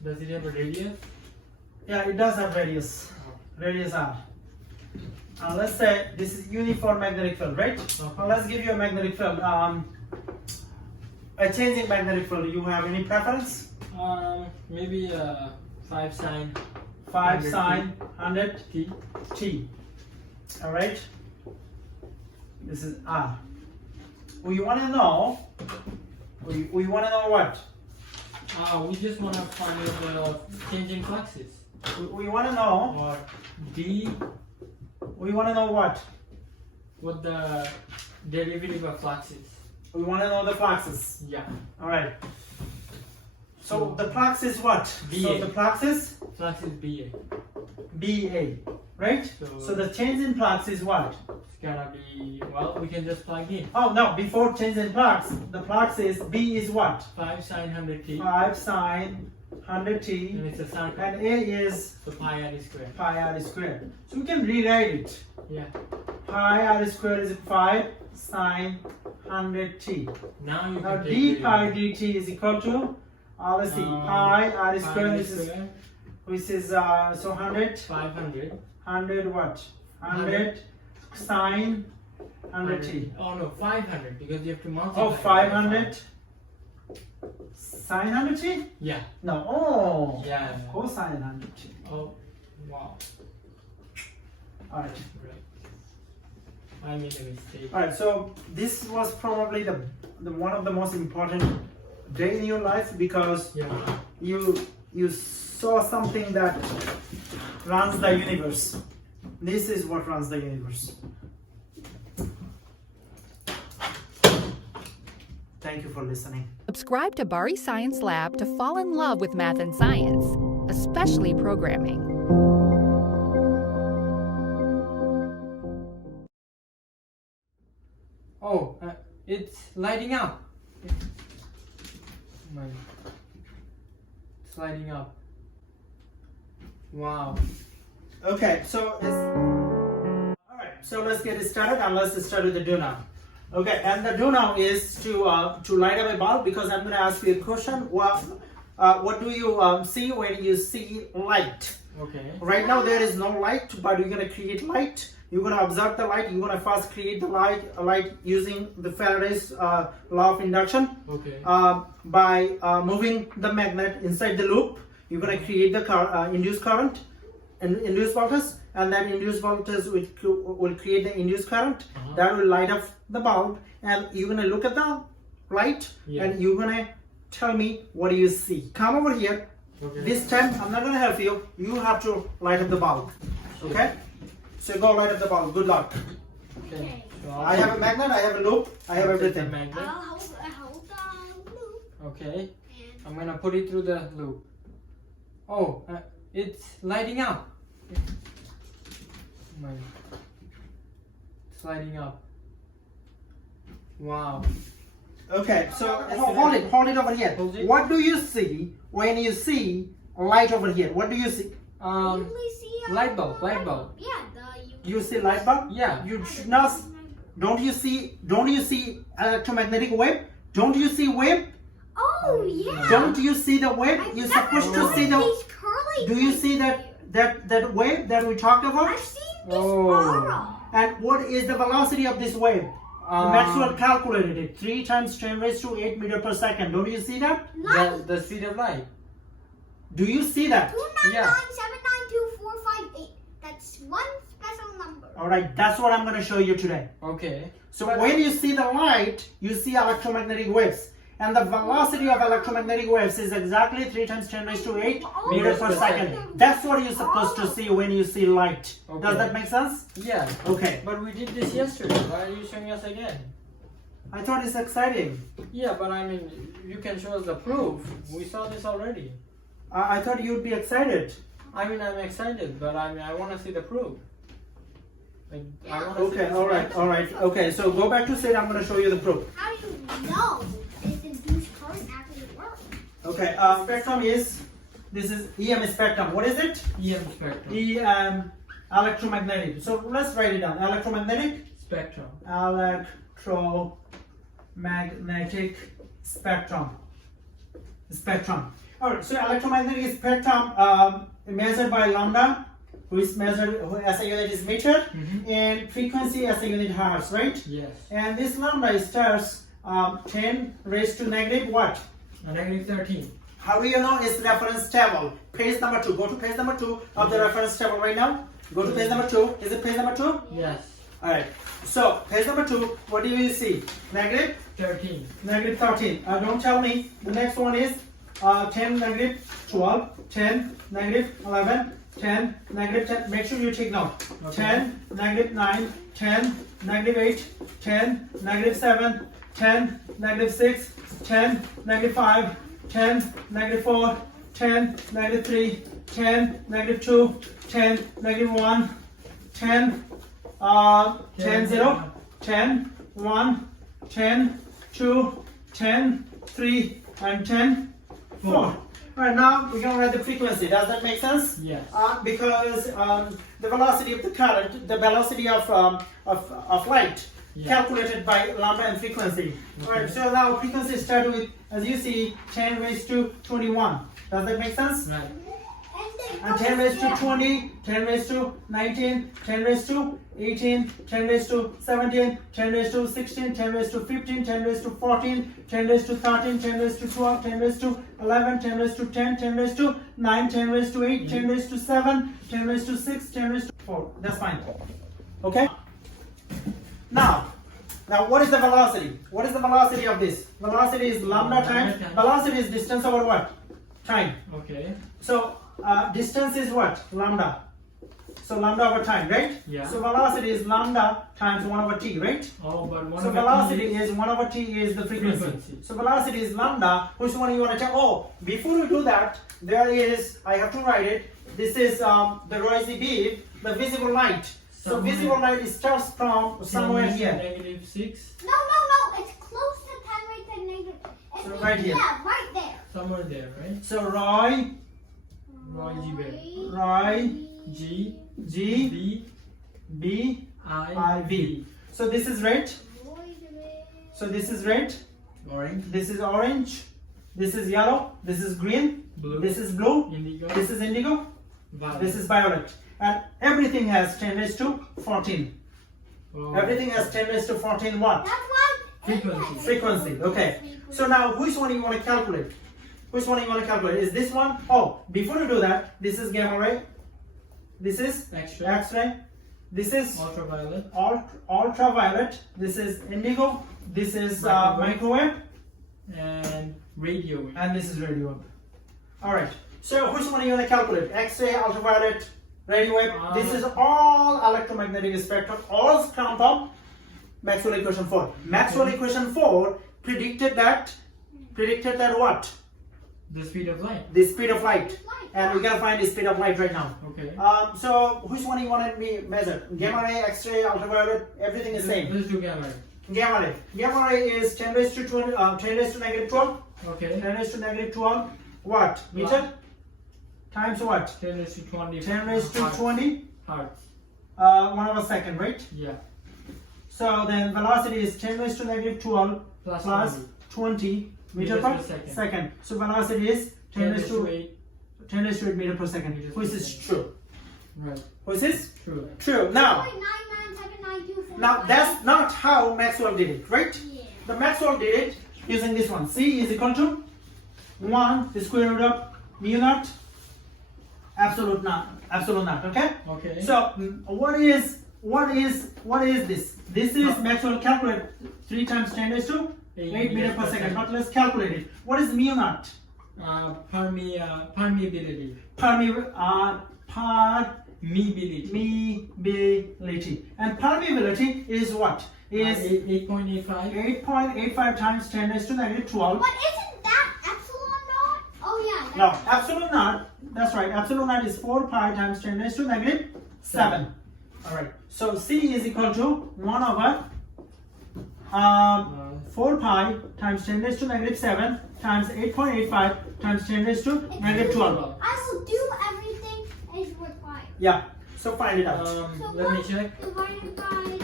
Does it have a radius? yeah, it does have radius. Radius R. Let's say this is uniform magnetic field, right? Okay. Let's give you a magnetic field. A changing magnetic field. You have any preference? Maybe 5 sine 5 100 sine 100 t. T. Alright? This is R. We want to know, we want to know what? We just want to find the changing fluxes. We want to know, Or d, we want to know what? what the derivative of flux is. We want to know the fluxes. Yeah. Alright. So the flux is what? BA. So the flux is Flux is BA. BA. Right? So the change in flux is what? It's gonna be, well, we can just plug in. Oh no, before change in flux, the flux is B is what? 5 sine 100 t. 5 sine 100 T. And it's a circle. And A is So pi r squared. pi r squared. So we can rewrite it. Yeah. Pi r squared is 5 sine 100 T. Now you Now can d take pi dt is equal to, let's see, pi r squared is, which is so 100, 500. 100 what? 100 sine 100 T. Oh no, 500 because you have to multiply. Oh, it by 500 sine 100 T? five. Yeah. No, oh, Yeah. cosine 100 T. Oh, wow. Alright. Great. I made a mistake. Alright, so this was probably the one of the most important day in your life because Yeah. you saw something that runs the universe. This is what runs the universe. Thank you for listening. Subscribe to Bari Science Lab to fall in love with math and science, especially programming. Oh, it's lighting up. It's lighting up. Wow. Okay, so alright, so let's get started and let's start with the do now. Okay, and the do now is to light up a bulb because I'm going to ask you a question. What do you see when you see light? Okay. Right now there is no light, but you're going to create light. You're going to observe the light. You're going to first create the light using the Faraday's law of induction. Okay. By moving the magnet inside the loop. You're going to create the induced current and induced voltage, and that induced voltage will create the induced current. That will light up the bulb, and you're going to look at the light, and you're going to tell me what do you see. Come over here. Okay. This time I'm not going to help you. You have to light up the bulb. Okay? So go light up the bulb. Good luck. Okay. So I have a magnet, I have a loop, I have I'll take everything. the magnet. I'll hold the loop Okay. and I'm gonna put it through the loop. Oh, it's lighting up. It's lighting up. Wow. Okay, so hold it over here. Hold it. What do you see when you see light over here? What do you see? usually see Light bulb. Yeah, You see light bulb? Yeah. You should not. Don't you see electromagnetic wave? Don't you see wave? Oh yeah. Don't you see the wave? You're supposed to see the. These curly. Do you see that wave that we talked about? I've seen this Oh. aura. And what is the velocity of this wave? Maxwell calculated it. 3 times 10 raised to 8 meter per second. Don't you see that? The speed of light. Do you see that? 299799245 That's one special number. Alright, that's what I'm going to show you today. Okay. So when you see the light, you see electromagnetic waves. And the velocity of electromagnetic waves is exactly 3 times 10 raised to 8 meters per second. That's what you're supposed to see when you see light. Okay. Does that make sense? Yeah. Okay. But we did this yesterday. Why are you showing us again? I thought it's exciting. Yeah, but I mean, you can show us the proof. We saw this already. I thought you'd be excited. I mean, I'm excited, but I want to see the proof. Like, I wanna see Okay, this all right, reaction. all right. Okay, so go back to sit. I'm going to show you the proof. How do you know this induced current actually works? Okay, spectrum is, this is EM spectrum. What is it? EM spectrum. EM, electromagnetic. So let's write it down. Electromagnetic, Spectrum. electromagnetic spectrum. Spectrum. Alright, so electromagnetic spectrum measured by lambda, who is measured, who as a unit is meter, and frequency as a unit hertz, right? Yes. And this lambda starts 10 raised to negative what? Negative 13. How do you know it's reference table? Page number 2. Go to page number 2 of the reference table right now. Go to page number 2. Is it page number 2? Yes. Alright. So, page number 2, what do you see? Negative? 13. Negative 13. Don't tell me. The next one is 10, negative 12, 10, negative 11, 10, negative 10. Make sure you take note. Okay. 10, negative 9, 10, negative 8, 10, negative 7, 10, negative 6, 10, negative 5, 10, negative 4, 10, negative 3, 10, negative 2, 10, negative 1, 10, 10, 0, 10, 1, 10, 2, 10, 3, and 10, 4. Alright, now we're going to write the frequency. Does that make sense? Yes. Because the velocity of the current, the velocity of light, calculated by lambda and frequency. Alright, so now frequency starts with, as you see, 10 raised to 21. Does that make sense? Right. And 10 raised to 20, 10 raised to 19, 10 raised to 18, 10 raised to 17, 10 raised to 16, 10 raised to 15, 10 raised to 14, 10 raised to 13, 10 raised to 12, 10 raised to 11, 10 raised to 10, 10 raised to 9, 10 raised to 8, 10 raised to 7, 10 raised to 6, 10 raised to 4. That's fine. Okay? Now what is the velocity? What is the velocity of this? Velocity is lambda times. Velocity is distance over what? Time. Okay. So distance is what? Lambda. So lambda over time, right? Yeah. So velocity is lambda times 1 over t, right? Oh, but one So of the velocity T is 1 over t is the frequency. Frequency. So velocity is lambda. Which one you want to check? Oh, before we do that, there is, I have to write it. This is the Roissy beam, the visible light. So Somewhere. visible light starts from somewhere 10 here. Negative 6. No, it's close to 10 raised to negative. It's So right here. Yeah, right there. Somewhere there, right? So Roy, G, G, B, B, I, I, V. So this is red. So this is red. Orange, This is orange. This is yellow. This is green. blue, This is blue. indigo, This is indigo. violet. This is violet. And everything has 10 raised to 14. Oh. Everything has 10 raised to 14 what? That's why. Frequency. Frequency. Okay. So now which one you want to calculate? Which one you want to calculate? Is this one? Oh, before you do that, this is gamma ray. This is X-ray, X-ray. This is ultraviolet, ultraviolet. This is indigo. This is Microwave. microwave. and radio wave. And this is radio wave. Alright. So which one are you going to calculate? X-ray, ultraviolet, radio wave. This is all electromagnetic spectrum. All come from Maxwell equation 4. Maxwell equation 4 predicted that what? The speed of light. The speed of light. And we gotta find the speed of light right now. Okay. So which one you want to measure? Gamma ray, X-ray, ultraviolet, everything is same. Let's do gamma ray. Gamma ray. Gamma ray is 10 raised to 20, 10 raised to negative 12. Okay. 10 raised to negative 12. What? Meter? Times what? 10 raised to 20. 10 raised to 20. Hertz. 1 over second, right? Yeah. So then velocity is 10 raised to negative 12 Plus plus 20 meter per second. So velocity is 10 raised to 8. 10 raised to 8 meter per second. Meters Which per is second. true. Right. Which is True. true. Now that's not how Maxwell did it, right? Yeah. The Maxwell did it using this one. C is equal to 1 the square root of mu naught absolute naught. Okay. Okay. So what is this? This is Maxwell calculate 3 times 10 raised to 8 meters per second. But let's calculate it. What is mu naught? Permeability. Permeability. And permeability is what? Is 8.85. 8.85 times 10 raised to negative 12. But isn't that epsilon naught? Oh yeah. No, absolute naught. That's right. Absolute naught is 4 pi times 10 raised to negative 7. All right. So C is equal to 1 over 4 pi times 10 raised to negative 7 times 8.85 times 10 raised to negative 12. I will do everything as required. Yeah. So find it out. So Let me check. divided by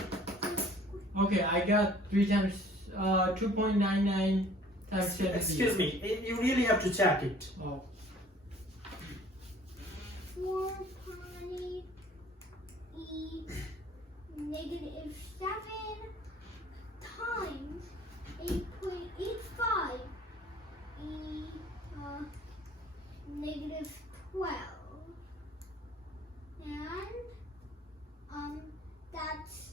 Okay, I got 3 times 2.99 times 70. Excuse me. You really have to check it. Oh. 4 pi e negative 7 times 8.85 e negative 12. And that's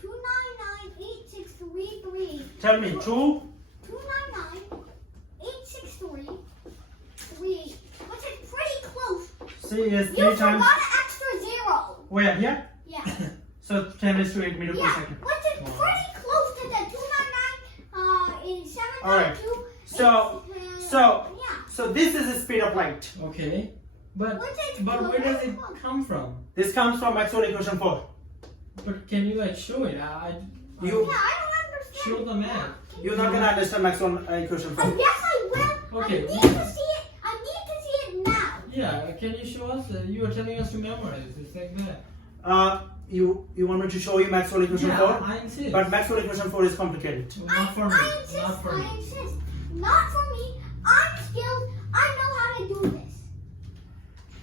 2998633. Tell me. 2. 2998633. Which is pretty close. C is 3 You times. forgot an extra zero. Where? Here? Yeah. So 10 raised to 8 meters per Yeah, second. which is pretty close to the 299 in 7 All right. So this is the speed of light. Okay. But Which is where does it close. come from? This comes from Maxwell Equation 4. But can you like show it? Yeah, I You don't understand. Show the math. you're not gonna understand Maxwell Equation 4. Yes, I will. Okay. I need to see it. I need to see it now. Yeah, can you show us? You are telling us to memorize. It's like that. You want me to show you Maxwell Equation 4? Yeah, I insist. But Maxwell Equation 4 is complicated. Not for me. I insist. Not for I me. insist. Not for me. I'm skilled. I know how to do this.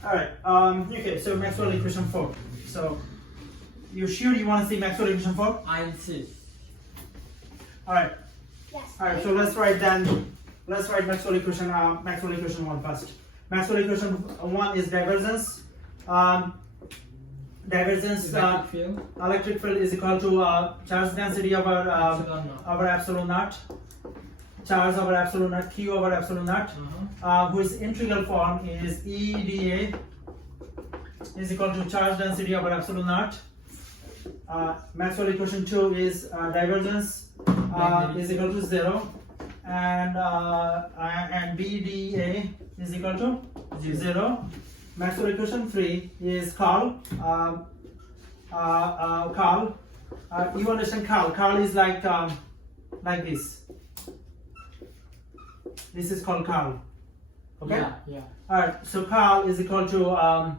All right. Okay. So Maxwell Equation 4. So you sure you want to see Maxwell Equation 4? I insist. All right. Yes. All right. So let's write Maxwell Equation 1 first. Maxwell Equation 1 is divergence. Electric field. Electric field is equal to charge density over Epsilon naught. over epsilon naught. Charge over epsilon naught, Q over epsilon naught. Whose integral form is EdA is equal to charge density over epsilon naught. Maxwell Equation 2 is divergence is equal to 0, and BdA is equal to 0. Maxwell Equation 3 is Carl. You understand Carl? Carl is like this. This is called Carl. Okay. Yeah. All right. So Carl is equal to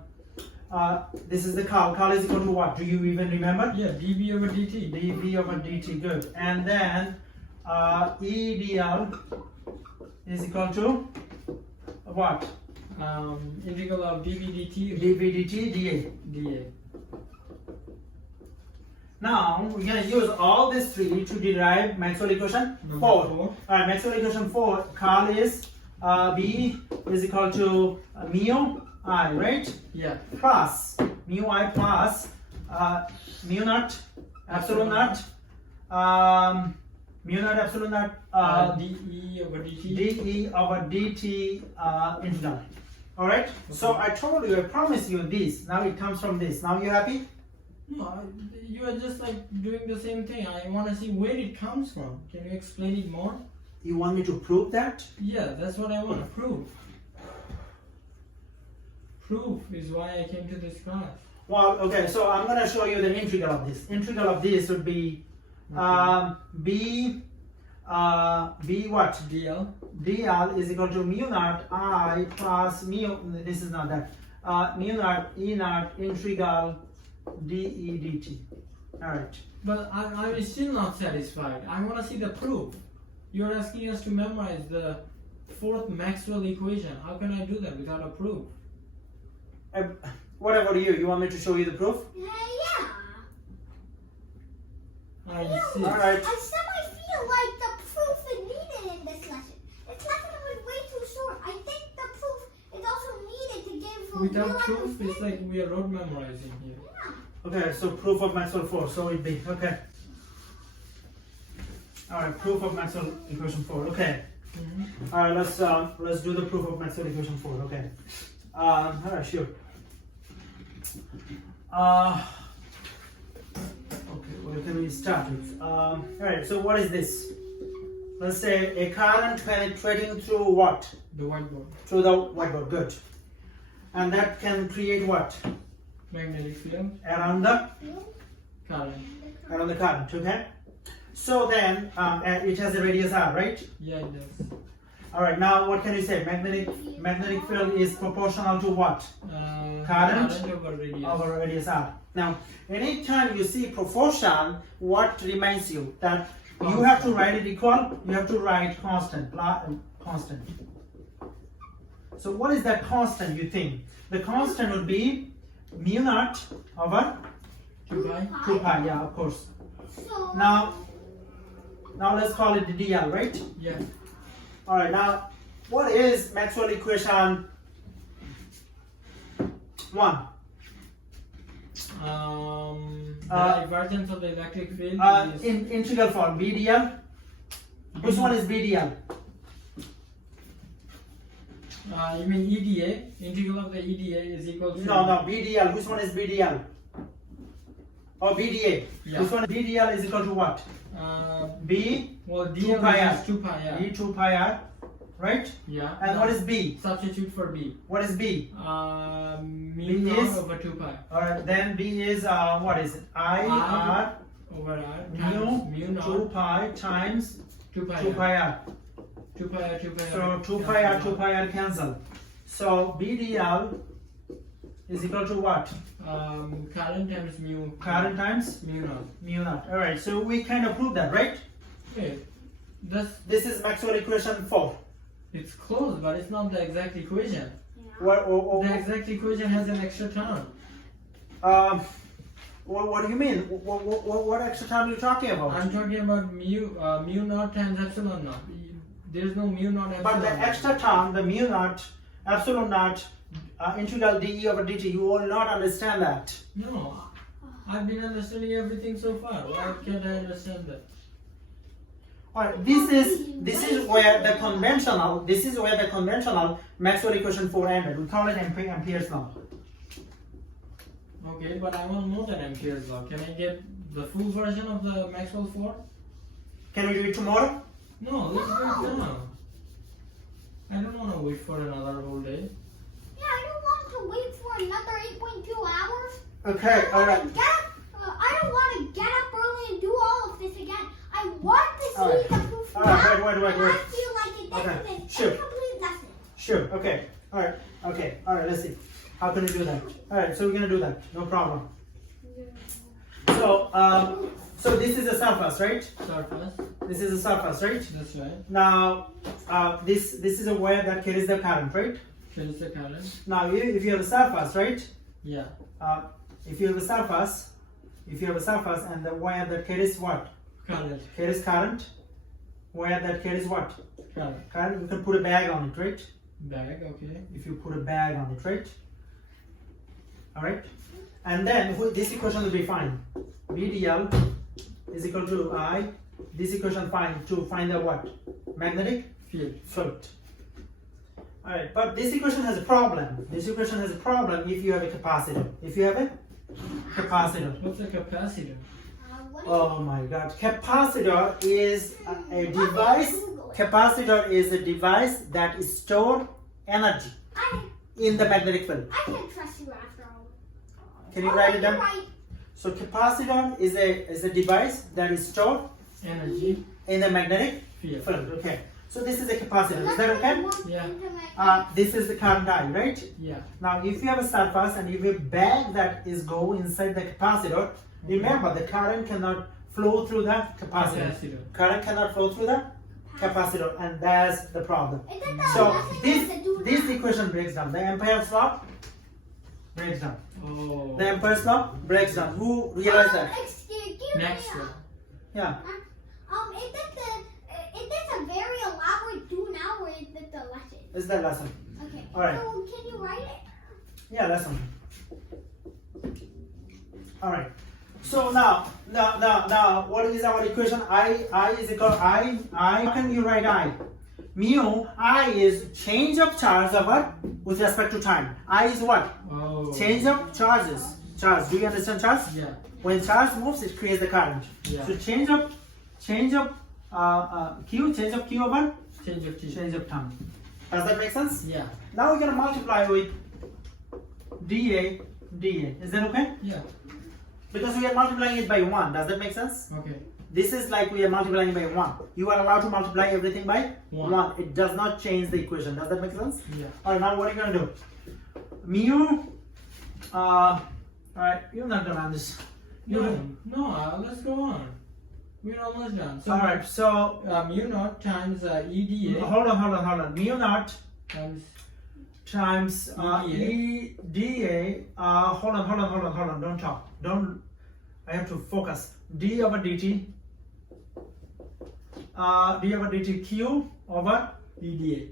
this is the Carl. Carl is equal to what? Do you even remember? Yeah, dB over dt. dV over dt. Good. And then EdL is equal to what? Integral of dV dt. dV dt dA. dA. Now we're gonna use all these three to derive Maxwell Equation 4. All right. Maxwell Equation 4. Carl is B is equal to mu I, right? Yeah. Plus mu I plus mu naught epsilon naught mu naught epsilon naught dE over dt. dE over dt integral. All right. So I told you, I promised you this. Now it comes from this. Now you happy? No, you are just like doing the same thing. I want to see where it comes from. Can you explain it more? You want me to prove that? Yeah, that's what I want to prove. Proof is why I came to this class. Well, okay. So I'm gonna show you the integral of this. Integral of this would be b what? dl. dl is equal to mu naught I plus mu. This is not that. Mu naught E naught integral dE dt. All right. But I'm still not satisfied. I want to see the proof. You're asking us to memorize the fourth Maxwell equation. How can I do that without a proof? What about you? You want me to show you the proof? Yeah. I insist. All right. I semi-feel like the proof is needed in this lesson. This lesson was way too short. I think the proof is also needed to give Without real proof, it's understanding. like we are road memorizing here. Yeah. Okay. So proof of Maxwell 4. So it be okay. All right, proof of Maxwell equation 4. Okay. Mm-hmm. All right, let's do the proof of Maxwell equation 4. Okay. All right, sure. Okay, where can we start with? All right, so what is this? Let's say a current penetrating through what? The whiteboard. Through the whiteboard. Good. And that can create what? Magnetic field. Around the Current. current. Okay. So then it has a radius r, right? Yeah, it does. All right. Now what can you say? Magnetic field is proportional to what? Current over radius. Over radius r. Now, anytime you see proportion, what reminds you that you have to write it equal? You have to write constant. Constant. So what is that constant? You think the constant would be mu naught over 2 pi. 2 pi. Yeah, of course. So Now let's call it the dl, right? Yeah. All right. Now, what is Maxwell equation 1? The divergence of the electric field is In integral form, b dl. Which one is b dl? you mean EDA? Integral of the EDA is equal to No, b dl. Which one is b dl? Or bda? Yeah. Which one? B dl is equal to what? B well, 2 DL pi r. is 2 pi, yeah. B 2 pi r, right? Yeah. And what is b? Substitute for B. What is b? Mu B naught is- over 2 pi. All right. Then b is what is it? I r Over R mu times mu 2 naught pi times 2 pi 2 r. pi r. 2 pi r, 2 pi r. So 2 pi r, 2 pi r cancel. So b dl is equal to what? Current times mu. Current times Mu naught. mu naught. All right. So we kind of proved that, right? Wait, that's This is Maxwell equation 4. it's close, but it's not the exact equation. The exact equation has an extra term. What do you mean? What extra term are you talking about? I'm talking about mu naught times epsilon naught. There's no mu naught epsilon. But the naught. extra term, the mu naught, epsilon naught, integral dE over dt, you will not understand that. No, I've been understanding everything so far. Why can't I understand that? Alright, this is where the conventional Maxwell equation 4 ended. We call it Ampere's law. Okay, but I want more than Ampere's law. Can I get the full version of the Maxwell 4? Can we do it tomorrow? No, let's do it now. I don't want to wait for another whole day. yeah, I don't want to wait for another 8.2 hours. Okay, alright. I don't want to get up early and do all of this again. I want to see Alright. the proof Alright, now. wait. And I feel like it Okay, doesn't sure. a complete lesson. Sure, okay. Alright, let's see. How can we do that? Alright, so we're gonna do that. No problem. So this is a surface, right? Surface. This is a surface, right? That's right. Now, this is a wire that carries the current, right? Here's the current. Now, if you have a surface, right? Yeah. If you have a surface, and the wire that carries what? Current. Carries current. Wire that carries what? Current. Current. You can put a bag on it, right? Bag, okay. If you put a bag on it, right? All right. And then this equation will be fine. BDL is equal to I. This equation to find the what? Magnetic field. All right. But this equation has a problem. This equation has a problem if you have a capacitor. If you have a capacitor. What's a capacitor? Oh my God. Capacitor is a device. Capacitor is a device that store energy in the magnetic field. I can't trust you after all. Can you write it down? Right. So capacitor is a device that is stored Energy. in the magnetic Field. field. Okay. So this is a capacitor. Is that okay? Yeah. This is the current I, right? Yeah. Now, if you have a surface and if you have a bag that is go inside the capacitor, remember the current cannot flow through the capacitor. Current cannot flow through the capacitor, and that's the problem. So this equation breaks down. The Ampere's law breaks down. Oh. The Ampere's law breaks down. Who realized that? Excuse me. Maxwell. Yeah. Is this a very elaborate do now, or is this the lesson? Is that lesson? Okay. All right. So can you write it? Yeah, lesson. All right. So now, what is our equation? I is equal to I. How can you write I? Mu, I is change of charge of what? With respect to time. I is what? Oh. Change of charges. Charge. Do you understand charge? Yeah. When charge moves, it creates the current. Yeah. So change of Q, change of Q over Change of T. change of time. Does that make sense? Yeah. Now we're gonna multiply with dA. Is that okay? Yeah. Because we are multiplying it by 1. Does that make sense? Okay. This is like we are multiplying by 1. You are allowed to multiply everything by 1. 1. It does not change the equation. Does that make sense? Yeah. Alright, now what are you gonna do? Mu. Alright, you're not gonna understand. No, let's go on. We're almost done. So, Alright, so mu naught times EDA hold on. Mu naught times times EDA. Hold on. Don't talk. I have to focus. D over dt. D over dt Q over EDA.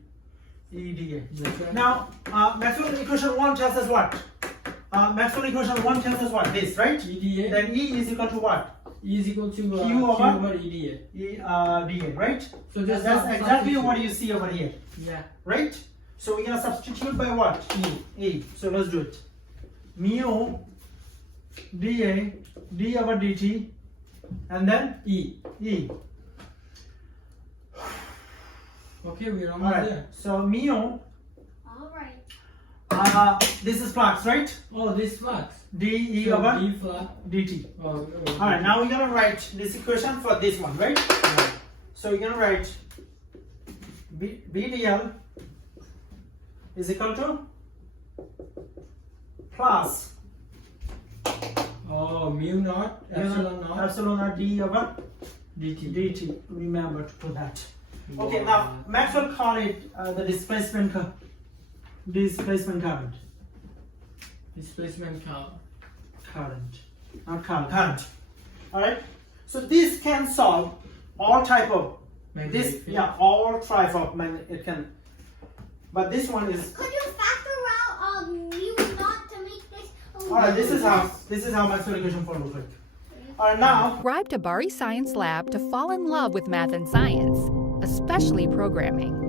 EDA. That's right. Now, Maxwell equation 1 tells us what? Maxwell equation 1 tells us what? This, right? EDA. Then E is equal to what? E is equal to Q over EDA. DA, right? So just that's exactly substitute. what you see over here, Yeah. right? So we're gonna substitute by what? E. So let's do it. Mu dA d over dt, and then E. Okay, we're All almost right. there. So mu. Alright. This is flux, right? Oh, this flux. dE So over D flux. dt. Oh. All right. Now we're gonna write this equation for this one, right? Yeah. So we're gonna write BDL is equal to plus Oh, mu naught epsilon naught epsilon naught d over dt. Remember to put that. Okay, now Maxwell called it the displacement current. Displacement current. Not current. All right. So this can solve all type of Magnetic this. field. Yeah, all type of it can. But this one is. Could you factor out mu naught to make this? All right. This is how Maxwell equation 4 looks like. All right, now. Subscribe to Bari Science Lab to fall in love with math and science, especially programming.